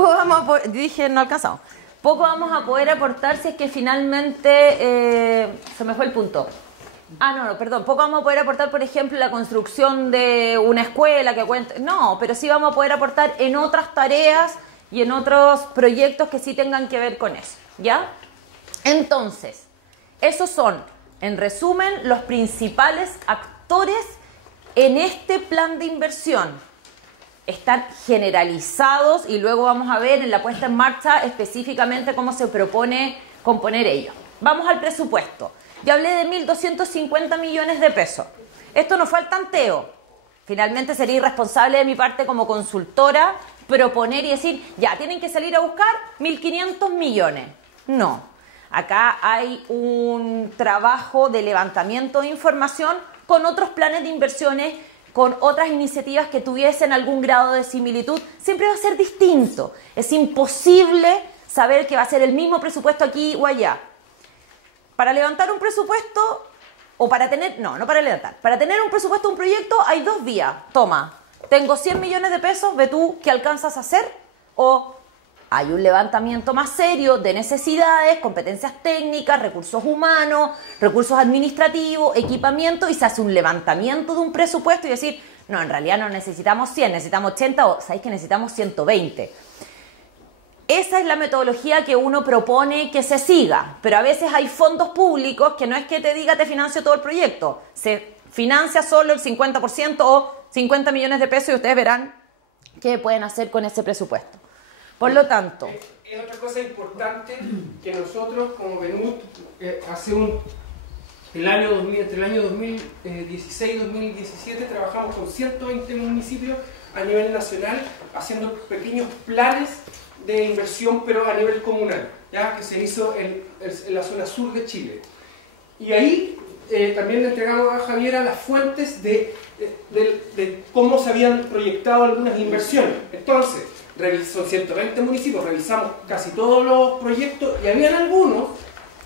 vamos a poder... Dije, no alcanzamos. Poco vamos a poder aportar si es que finalmente... se me fue el punto. Perdón. Poco vamos a poder aportar, por ejemplo, la construcción de una escuela que cuente... No, pero sí vamos a poder aportar en otras tareas y en otros proyectos que sí tengan que ver con eso, ¿ya? Entonces, esos son, en resumen, los principales actores en este plan de inversión. Están generalizados y luego vamos a ver en la puesta en marcha específicamente cómo se propone componer ello. Vamos al presupuesto. Ya hablé de 1.250 millones de pesos. Esto no fue al tanteo. Finalmente sería irresponsable de mi parte como consultora proponer y decir, ya, tienen que salir a buscar 1.500 millones. No. Acá hay un trabajo de levantamiento de información con otros planes de inversiones, con otras iniciativas que tuviesen algún grado de similitud. Siempre va a ser distinto. Es imposible saber que va a ser el mismo presupuesto aquí o allá. Para levantar un presupuesto, o para tener, no para levantar, para tener un presupuesto de un proyecto hay dos vías. Toma, tengo 100 millones de pesos, ve tú qué alcanzas a hacer, o hay un levantamiento más serio de necesidades, competencias técnicas, recursos humanos, recursos administrativos, equipamiento, y se hace un levantamiento de un presupuesto y decir, no, en realidad no necesitamos 100, necesitamos 80, o sabéis que necesitamos 120. Esa es la metodología que uno propone que se siga, pero a veces hay fondos públicos que no es que te diga te financio todo el proyecto, se financia solo el 50% o 50 millones de pesos y ustedes verán qué pueden hacer con ese presupuesto. Por lo tanto... Es otra cosa importante que nosotros como PNUD entre el año 2016 y 2017 trabajamos con 120 municipios a nivel nacional haciendo pequeños planes de inversión, pero a nivel comunal, ¿ya? Que se hizo en la zona sur de Chile. Y ahí también le entregamos a Javiera las fuentes de cómo se habían proyectado algunas inversiones. Entonces, son 120 municipios, revisamos casi todos los proyectos y habían algunos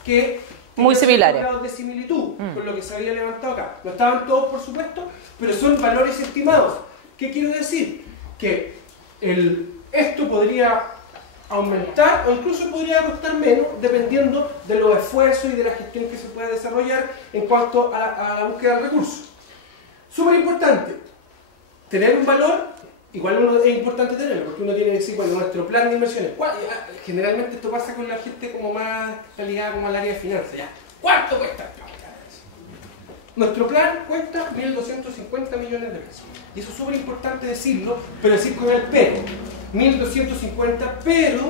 que muy similares de similitud con lo que se había levantado acá. No estaban todos, por supuesto, pero son valores estimados. ¿Qué quiero decir? Que esto podría aumentar o incluso podría costar menos dependiendo de los esfuerzos y de la gestión que se pueda desarrollar en cuanto a la búsqueda de recursos. Súper importante, tener un valor, igual es importante tenerlo, porque uno tiene que decir, bueno, nuestro plan de inversiones, generalmente esto pasa con la gente como más ligada como al área de finanzas, ¿ya? ¿Cuánto cuesta? Nuestro plan cuesta 1.250 millones de pesos. Y eso es súper importante decirlo, pero decir con el pero. 1.250, pero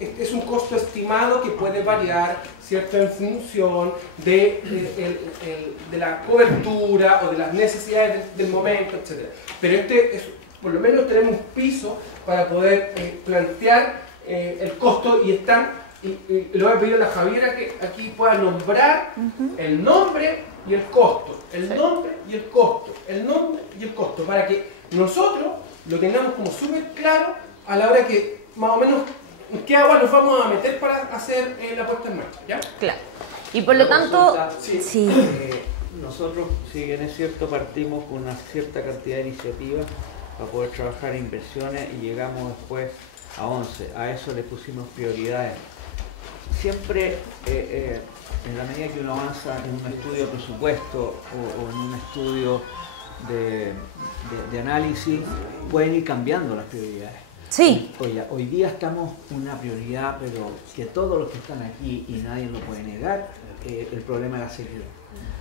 es un costo estimado que puede variar, ¿cierto?, en función de la cobertura o de las necesidades del momento, etc. Pero por lo menos tenemos un piso para poder plantear el costo y le voy a pedir a la Javiera que aquí pueda nombrar el nombre y el costo, el nombre y el costo, el nombre y el costo, para que nosotros lo tengamos como súper claro a la hora que más o menos en qué agua nos vamos a meter para hacer la puesta en marcha, ¿ya? Claro. Y por lo tanto, sí. Nosotros, si bien es cierto, partimos con una cierta cantidad de iniciativas para poder trabajar en inversiones y llegamos después a 11. A eso le pusimos prioridades. Siempre, en la medida que uno avanza en un estudio de presupuesto o en un estudio de análisis, pueden ir cambiando las prioridades. Sí. Hoy día estamos en una prioridad, pero que todos los que están aquí, y nadie lo puede negar, el problema de la sequía.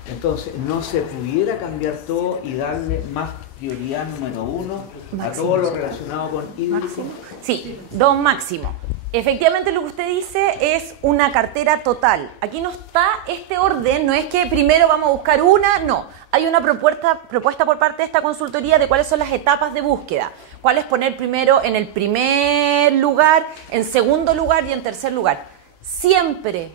Entonces, no se pudiera cambiar todo y darle más prioridad número uno a todo lo relacionado con hídrico. Sí, don Máximo. Efectivamente lo que usted dice es una cartera total. Aquí no está este orden, no es que primero vamos a buscar una, no. Hay una propuesta por parte de esta consultoría de cuáles son las etapas de búsqueda. Cuál es poner primero en el primer lugar, en segundo lugar y en tercer lugar. Siempre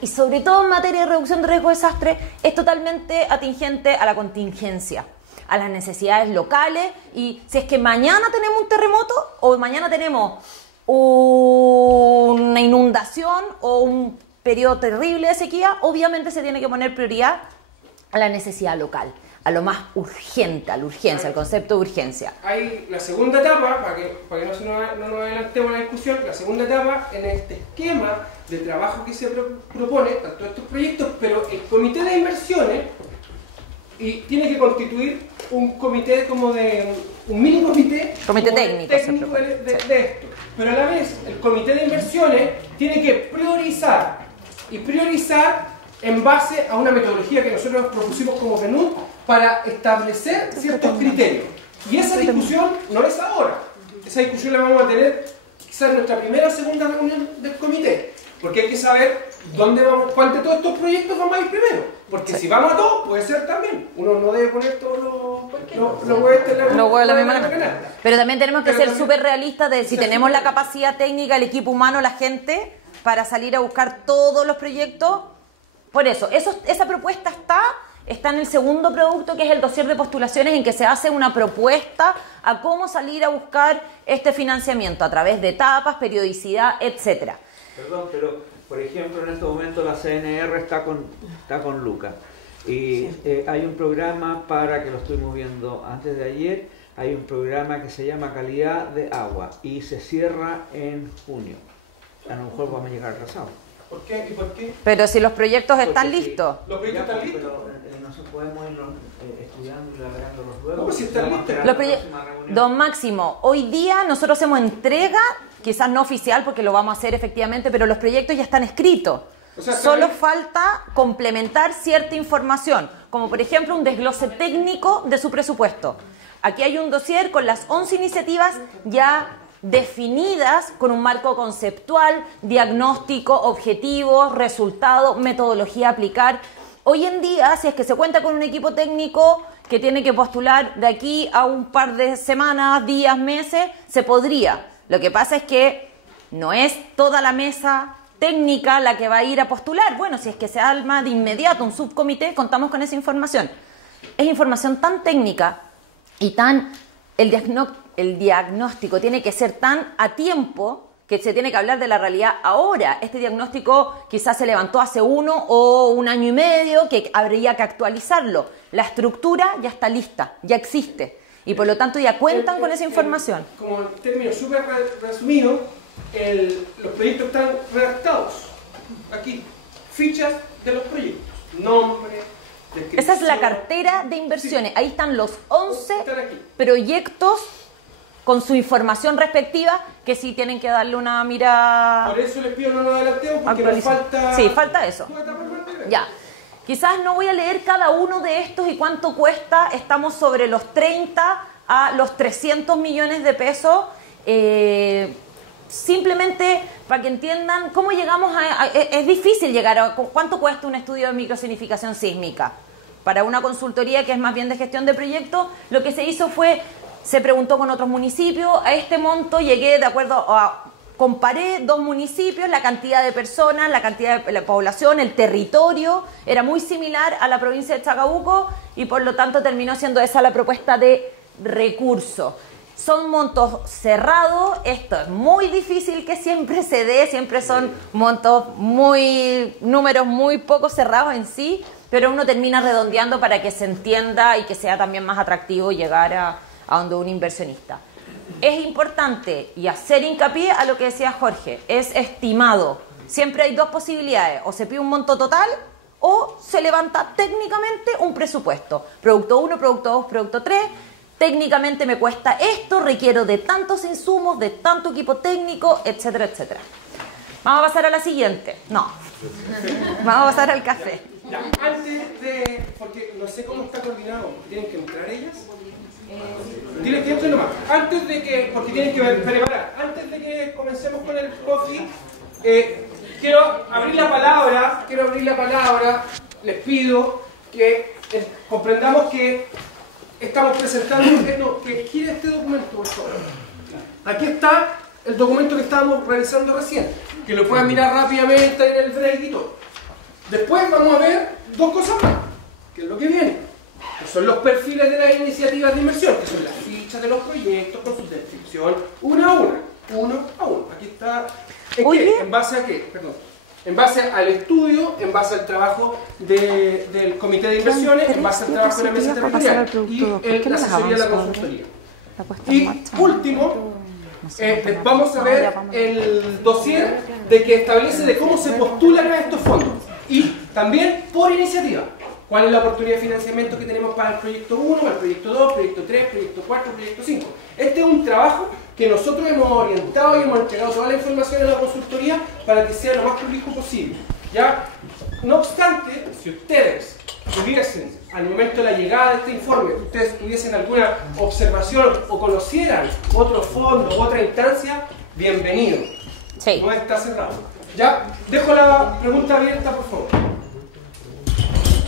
y sobre todo en materia de reducción de riesgo de desastre, es totalmente atingente a la contingencia, a las necesidades locales, y si es que mañana tenemos un terremoto o mañana tenemos una inundación o un periodo terrible de sequía, obviamente se tiene que poner prioridad a la necesidad local, a lo más urgente, a la urgencia, al concepto de urgencia. Hay la segunda etapa, para que no nos adelantemos en la discusión, la segunda etapa en este esquema de trabajo que se propone, tanto estos proyectos, pero el comité de inversiones tiene que constituir un comité como de un mini comité técnico de esto. Pero a la vez el comité de inversiones tiene que priorizar en base a una metodología que nosotros propusimos como PNUD para establecer ciertos criterios. Y esa discusión no es ahora. Esa discusión la vamos a tener quizás en nuestra primera o segunda reunión del comité. Porque hay que saber cuál de todos estos proyectos vamos a ir primero. Porque si vamos a todos, puede ser también. Uno no debe poner todos los huevos en la misma canasta. Pero también tenemos que ser súper realistas de si tenemos la capacidad técnica, el equipo humano, la gente, para salir a buscar todos los proyectos. Por eso esa propuesta está en el segundo producto, que es el dossier de postulaciones, en que se hace una propuesta a cómo salir a buscar este financiamiento a través de etapas, periodicidad, etcétera. Perdón, pero por ejemplo en este momento la CNR está con Luca y hay un programa que lo estuvimos viendo antes de ayer, hay un programa que se llama Calidad de Agua y se cierra en junio. A lo mejor vamos a llegar atrasados. ¿Por qué? ¿Y por qué? Pero si los proyectos están listos. ¿Los proyectos están listos? Pero nosotros podemos ir estudiando y alargándolos luego. No, pues si están listos. Don Máximo, hoy día nosotros hacemos entrega, quizás no oficial porque lo vamos a hacer efectivamente, pero los proyectos ya están escritos. O sea, solo falta complementar cierta información, como por ejemplo un desglose técnico de su presupuesto. Aquí hay un dossier con las 11 iniciativas ya definidas, con un marco conceptual, diagnóstico, objetivos, resultados, metodología a aplicar. Hoy en día, si es que se cuenta con un equipo técnico que tiene que postular de aquí a un par de semanas, días, meses, se podría. Lo que pasa es que no es toda la mesa técnica la que va a ir a postular. Bueno, si es que se arma de inmediato un subcomité, contamos con esa información. Es información tan técnica y el diagnóstico tiene que ser tan a tiempo que se tiene que hablar de la realidad ahora. Este diagnóstico quizás se levantó hace 1 o 1 año y medio, que habría que actualizarlo. La estructura ya está lista, ya existe. Y por lo tanto ya cuentan con esa información. Como en términos súper resumidos, los proyectos están redactados. Aquí, fichas de los proyectos, nombre, descripción. Esa es la cartera de inversiones. Sí. Ahí están los 11 proyectos con su información respectiva, que sí tienen que darle una mirada. Por eso les pido no nos adelantemos, porque nos falta... Sí, falta eso. Ya. Quizás no voy a leer cada uno de estos y cuánto cuesta. Estamos sobre los 30 a los 300 millones de pesos. Simplemente para que entiendan cómo llegamos es difícil llegar a cuánto cuesta un estudio de microsignificación sísmica. Para una consultoría que es más bien de gestión de proyectos, lo que se hizo fue, se preguntó con otros municipios, a este monto llegué de acuerdo a... Comparé 2 municipios, la cantidad de personas, la cantidad de la población, el territorio, era muy similar a la provincia de Chacabuco y por lo tanto terminó siendo esa la propuesta de recurso. Son montos cerrados, esto es muy difícil que siempre se dé, siempre son números muy poco cerrados en sí, pero uno termina redondeando para que se entienda y que sea también más atractivo llegar a donde un inversionista. Es importante y hacer hincapié a lo que decía Jorge, es estimado. Siempre hay 2 posibilidades, o se pide un monto total o se levanta técnicamente un presupuesto. Producto 1, producto 2, producto 3, técnicamente me cuesta esto, requiero de tantos insumos, de tanto equipo técnico, etcétera, etcétera. Vamos a pasar a la siguiente. No, vamos a pasar al café. Ya, antes de, porque no sé cómo está coordinado, ¿tienen que entrar ellas? Dile que entren nomás. Antes de que, porque tienen que preparar, antes de que comencemos con el coffee, quiero abrir la palabra, les pido que comprendamos que estamos presentando, que gire este documento, por favor. Aquí está el documento que estábamos realizando recién. que lo puedan mirar rápidamente en el break y todo. Después vamos a ver dos cosas más, que es lo que viene, que son los perfiles de las iniciativas de inversión, que son las fichas de los proyectos con su descripción uno a uno. Aquí está. ¿En base a qué? Perdón. En base al estudio, en base al trabajo del comité de inversiones, en base al trabajo de la mesa territorial y la asesoría de la consultoría. Y último, vamos a ver el dossier de que establece de cómo se postulan a estos fondos y también por iniciativa. ¿Cuál es la oportunidad de financiamiento que tenemos para el proyecto 1, para el proyecto 2, proyecto 3, proyecto 4, proyecto 5? Este es un trabajo que nosotros hemos orientado y hemos entregado toda la información a la consultoría para que sea lo más público posible. ¿Ya? No obstante, si ustedes tuviesen, al momento de la llegada de este informe, ustedes tuviesen alguna observación o conocieran otro fondo, otra instancia, bienvenido. Sí. No está cerrado. ¿Ya? Dejo la pregunta abierta, por favor.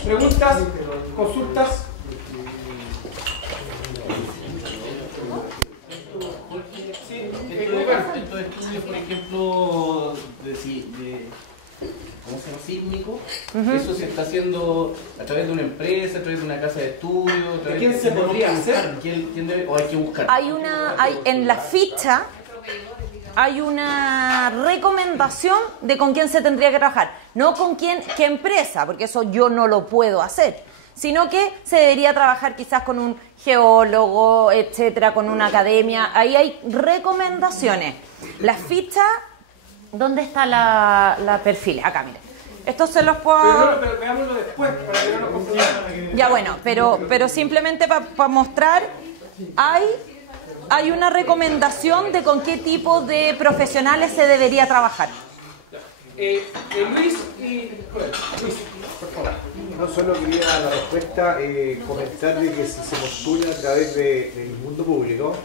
¿Preguntas? ¿Consultas? Estos estudios, por ejemplo, ¿cómo se llama? Sísmico, eso se está haciendo a través de una empresa, a través de una casa de estudio. A través ¿Quién se podría hacer? ¿Quién debe, o hay que buscar? En la ficha hay una recomendación de con quién se tendría que trabajar, no con qué empresa, porque eso yo no lo puedo hacer, sino que se debería trabajar quizás con un geólogo, etcétera, con una academia. Ahí hay recomendaciones. La ficha, ¿dónde está la perfil? Acá, mire. Esto se los puedo... Pero veámoslo después, para que no nos confundamos. Ya, bueno, pero simplemente para mostrar, hay una recomendación de con qué tipo de profesionales se debería trabajar. Luis y Joel. Luis, por favor. No solo quería la respuesta, comentar de que si se postula a través del mundo público,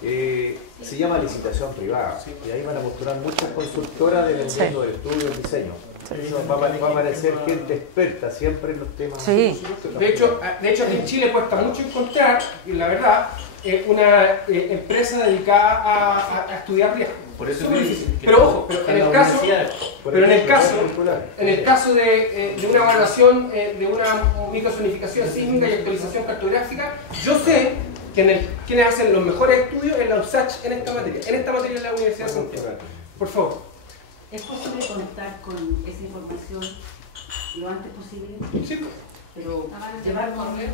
se llama licitación privada, y ahí van a postular muchas consultoras dependiendo del estudio y del diseño. Va a aparecer gente experta siempre en los temas. Sí. De hecho, aquí en Chile cuesta mucho encontrar, y la verdad, una empresa dedicada a estudiar riesgo. Por eso es muy difícil. Pero ojo, en el caso de una evaluación de una microzonificación sísmica y actualización cartográfica, yo sé que quienes hacen los mejores estudios es la USACH en esta materia en la Universidad de Santiago. Por favor. ¿Es posible conectar con esa información lo antes posible? Sí. Pero llevar correo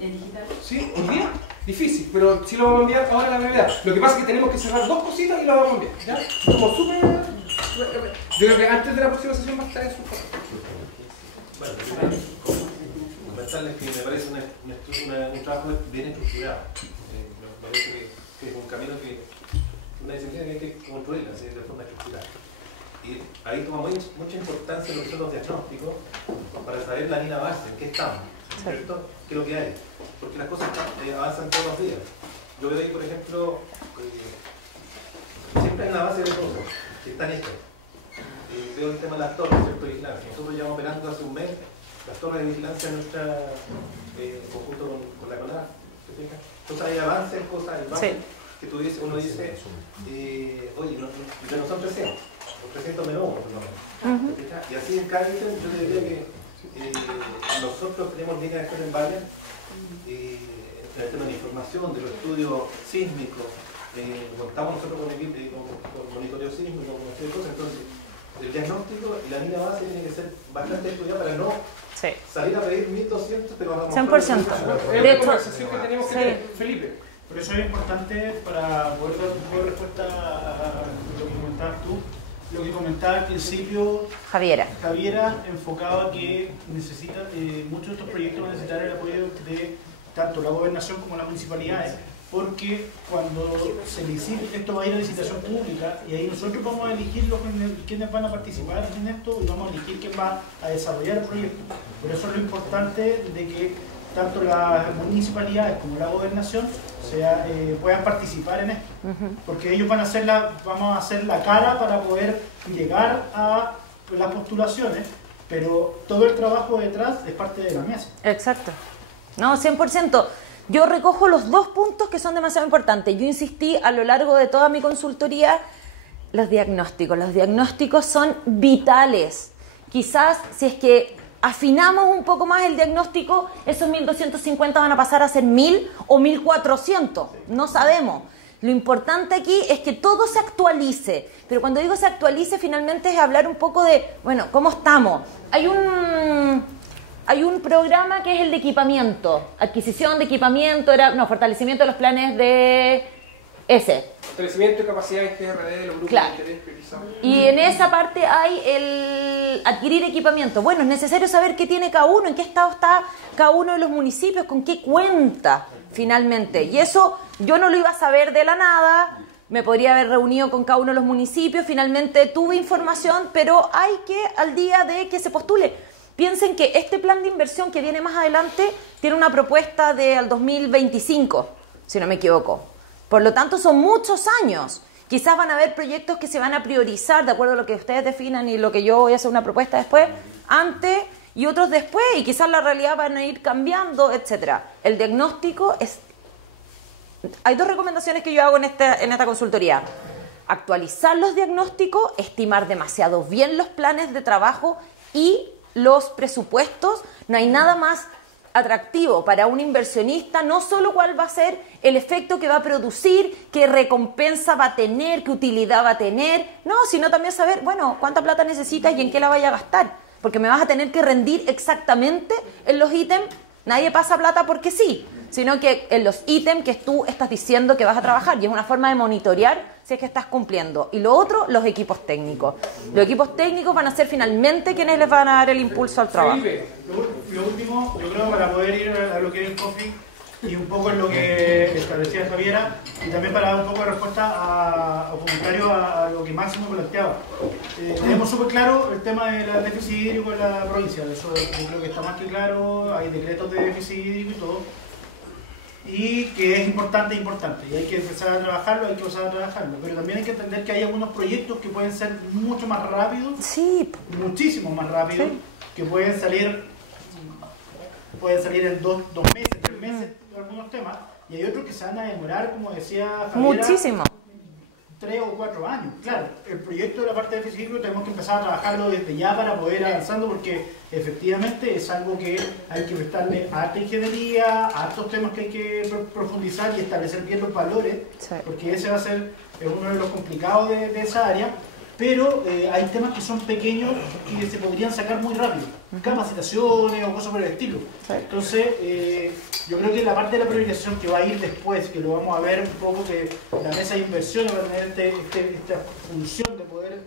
en digital. Sí, hoy día difícil, pero sí lo vamos a enviar ahora a la brevedad. Lo que pasa es que tenemos que cerrar dos cositas y lo vamos a enviar. ¿Ya? Como súper. Yo creo que antes de la próxima sesión va a estar en su casa. Bueno, comentarles que me parece un trabajo bien estructurado. Me parece que es un camino una disciplina que hay que construirla de forma estructurada. Y ahí toma mucha importancia lo que son los diagnósticos para saber la línea base, en qué estamos, ¿cierto? ¿Qué es lo que hay? Porque las cosas avanzan todos los días. Yo veo ahí, por ejemplo, siempre hay una base de cosas que están hechas. Veo el tema de las torres, ¿cierto? De vigilancia. Nosotros llevamos operando hace un mes las torres de vigilancia en nuestra conjunto con la CONAF. Entonces hay avances, cosas, hay bases que uno dice, oye, no son 300. 300 menos uno, por lo menos. Y así en cada ítem yo te diría que nosotros tenemos líneas de acción en varias en el tema de información, de los estudios sísmicos, contamos nosotros con monitoreo sísmico, con una serie de cosas. Entonces el diagnóstico y la línea base tiene que ser bastante estudiada para no salir a pedir 1200, pero vamos a 100%. Es la conversación que tenemos que tener, Felipe. Por eso es importante, para poder dar un poco de respuesta a lo que comentabas tú, lo que comentaba al principio Javiera, enfocaba que muchos de estos proyectos van a necesitar el apoyo de tanto la gobernación como las municipalidades, porque cuando se licite, esto va a ir a licitación pública y ahí nosotros vamos a elegir quiénes van a participar en esto y vamos a elegir quién va a desarrollar el proyecto. Por eso es lo importante de que tanto las municipalidades como la gobernación puedan participar en esto, porque ellos vamos a hacer la cara para poder llegar a las postulaciones, pero todo el trabajo detrás es parte de la mesa. Exacto. No, 100%. Yo recojo los dos puntos que son demasiado importantes. Yo insistí a lo largo de toda mi consultoría Los diagnósticos son vitales. Quizás si es que afinamos un poco más el diagnóstico, esos 1.250 van a pasar a ser 1.000 o 1.400, no sabemos. Lo importante aquí es que todo se actualice, pero cuando digo se actualice, finalmente es hablar un poco de, bueno, ¿cómo estamos? Hay un programa que es el de equipamiento, adquisición de equipamiento, fortalecimiento de los planes de ese. Fortalecimiento de capacidades GRD de los grupos de interés priorizados. Y en esa parte hay el adquirir equipamiento. Bueno, es necesario saber qué tiene cada uno, en qué estado está cada uno de los municipios, con qué cuenta finalmente. Y eso yo no lo iba a saber de la nada, me podría haber reunido con cada uno de los municipios, finalmente tuve información, pero hay que al día de que se postule. Piensen que este plan de inversión que viene más adelante tiene una propuesta al 2025, si no me equivoco. Por lo tanto, son muchos años. Quizás van a haber proyectos que se van a priorizar de acuerdo a lo que ustedes definan y lo que yo voy a hacer una propuesta después, antes y otros después, y quizás la realidad van a ir cambiando, etcétera. El diagnóstico es... Hay dos recomendaciones que yo hago en esta consultoría. Actualizar los diagnósticos, estimar demasiado bien los planes de trabajo y los presupuestos. No hay nada más atractivo para un inversionista, no solo cuál va a ser el efecto que va a producir, qué recompensa va a tener, qué utilidad va a tener, no, sino también saber, bueno, cuánta plata necesitas y en qué la vaya a gastar, porque me vas a tener que rendir exactamente en los ítems. Nadie pasa plata porque sí, sino que en los ítems que tú estás diciendo que vas a trabajar, y es una forma de monitorear si es que estás cumpliendo. Y lo otro, los equipos técnicos. Los equipos técnicos van a ser finalmente quienes les van a dar el impulso al trabajo. Lo último, yo creo, para poder ir a lo que es el COFI y un poco en lo que establecía Javiera, y también para dar un poco de respuesta o comentario a lo que Máximo planteaba. Tenemos súper claro el tema del déficit hídrico en la provincia, eso yo creo que está más que claro, hay decretos de déficit hídrico y todo, y que es importante, y hay que empezar a trabajarlo, pero también hay que entender que hay algunos proyectos que pueden ser mucho más rápidos, muchísimo más rápidos, que pueden salir en dos meses, 3 meses, algunos temas, y hay otros que se van a demorar, como decía Javiera, muchísimo. 3 o 4 años. Claro, el proyecto de la parte de déficit hídrico tenemos que empezar a trabajarlo desde ya para poder ir avanzando, porque efectivamente es algo que hay que prestarle a harta ingeniería, a hartos temas que hay que profundizar y establecer bien los valores, porque ese va a ser uno de los complicados de esa área. Pero hay temas que son pequeños y que se podrían sacar muy rápido, capacitaciones o cosas por el estilo. Entonces, yo creo que la parte de la priorización que va a ir después, que lo vamos a ver un poco, que la mesa de inversiones va a tener esta función de poder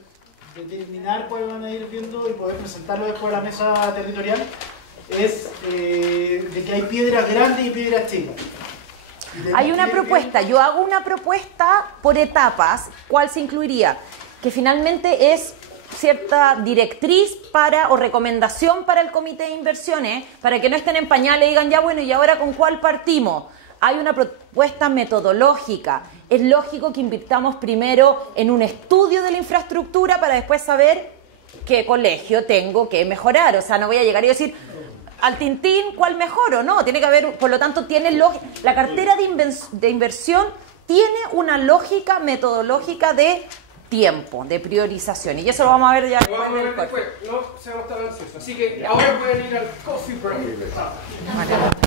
determinar cuáles van a ir viendo y poder presentarlo después a la mesa territorial, es de que hay piedras grandes y piedras chicas. Hay una propuesta, yo hago una propuesta por etapas, ¿cuál se incluiría? Que finalmente es cierta directriz o recomendación para el comité de inversiones, para que no estén en pañales y digan, ya bueno, ¿y ahora con cuál partimos? Hay una propuesta metodológica. Es lógico que invirtamos primero en un estudio de la infraestructura para después saber qué colegio tengo que mejorar. O sea, no voy a llegar y decir, al tintín, ¿cuál mejoro? No, tiene que haber, por lo tanto, la cartera de inversión tiene una lógica metodológica de tiempo, de priorización, y eso lo vamos a ver ya después. No seamos tan ansiosos, así que ahora pueden ir al coffee break.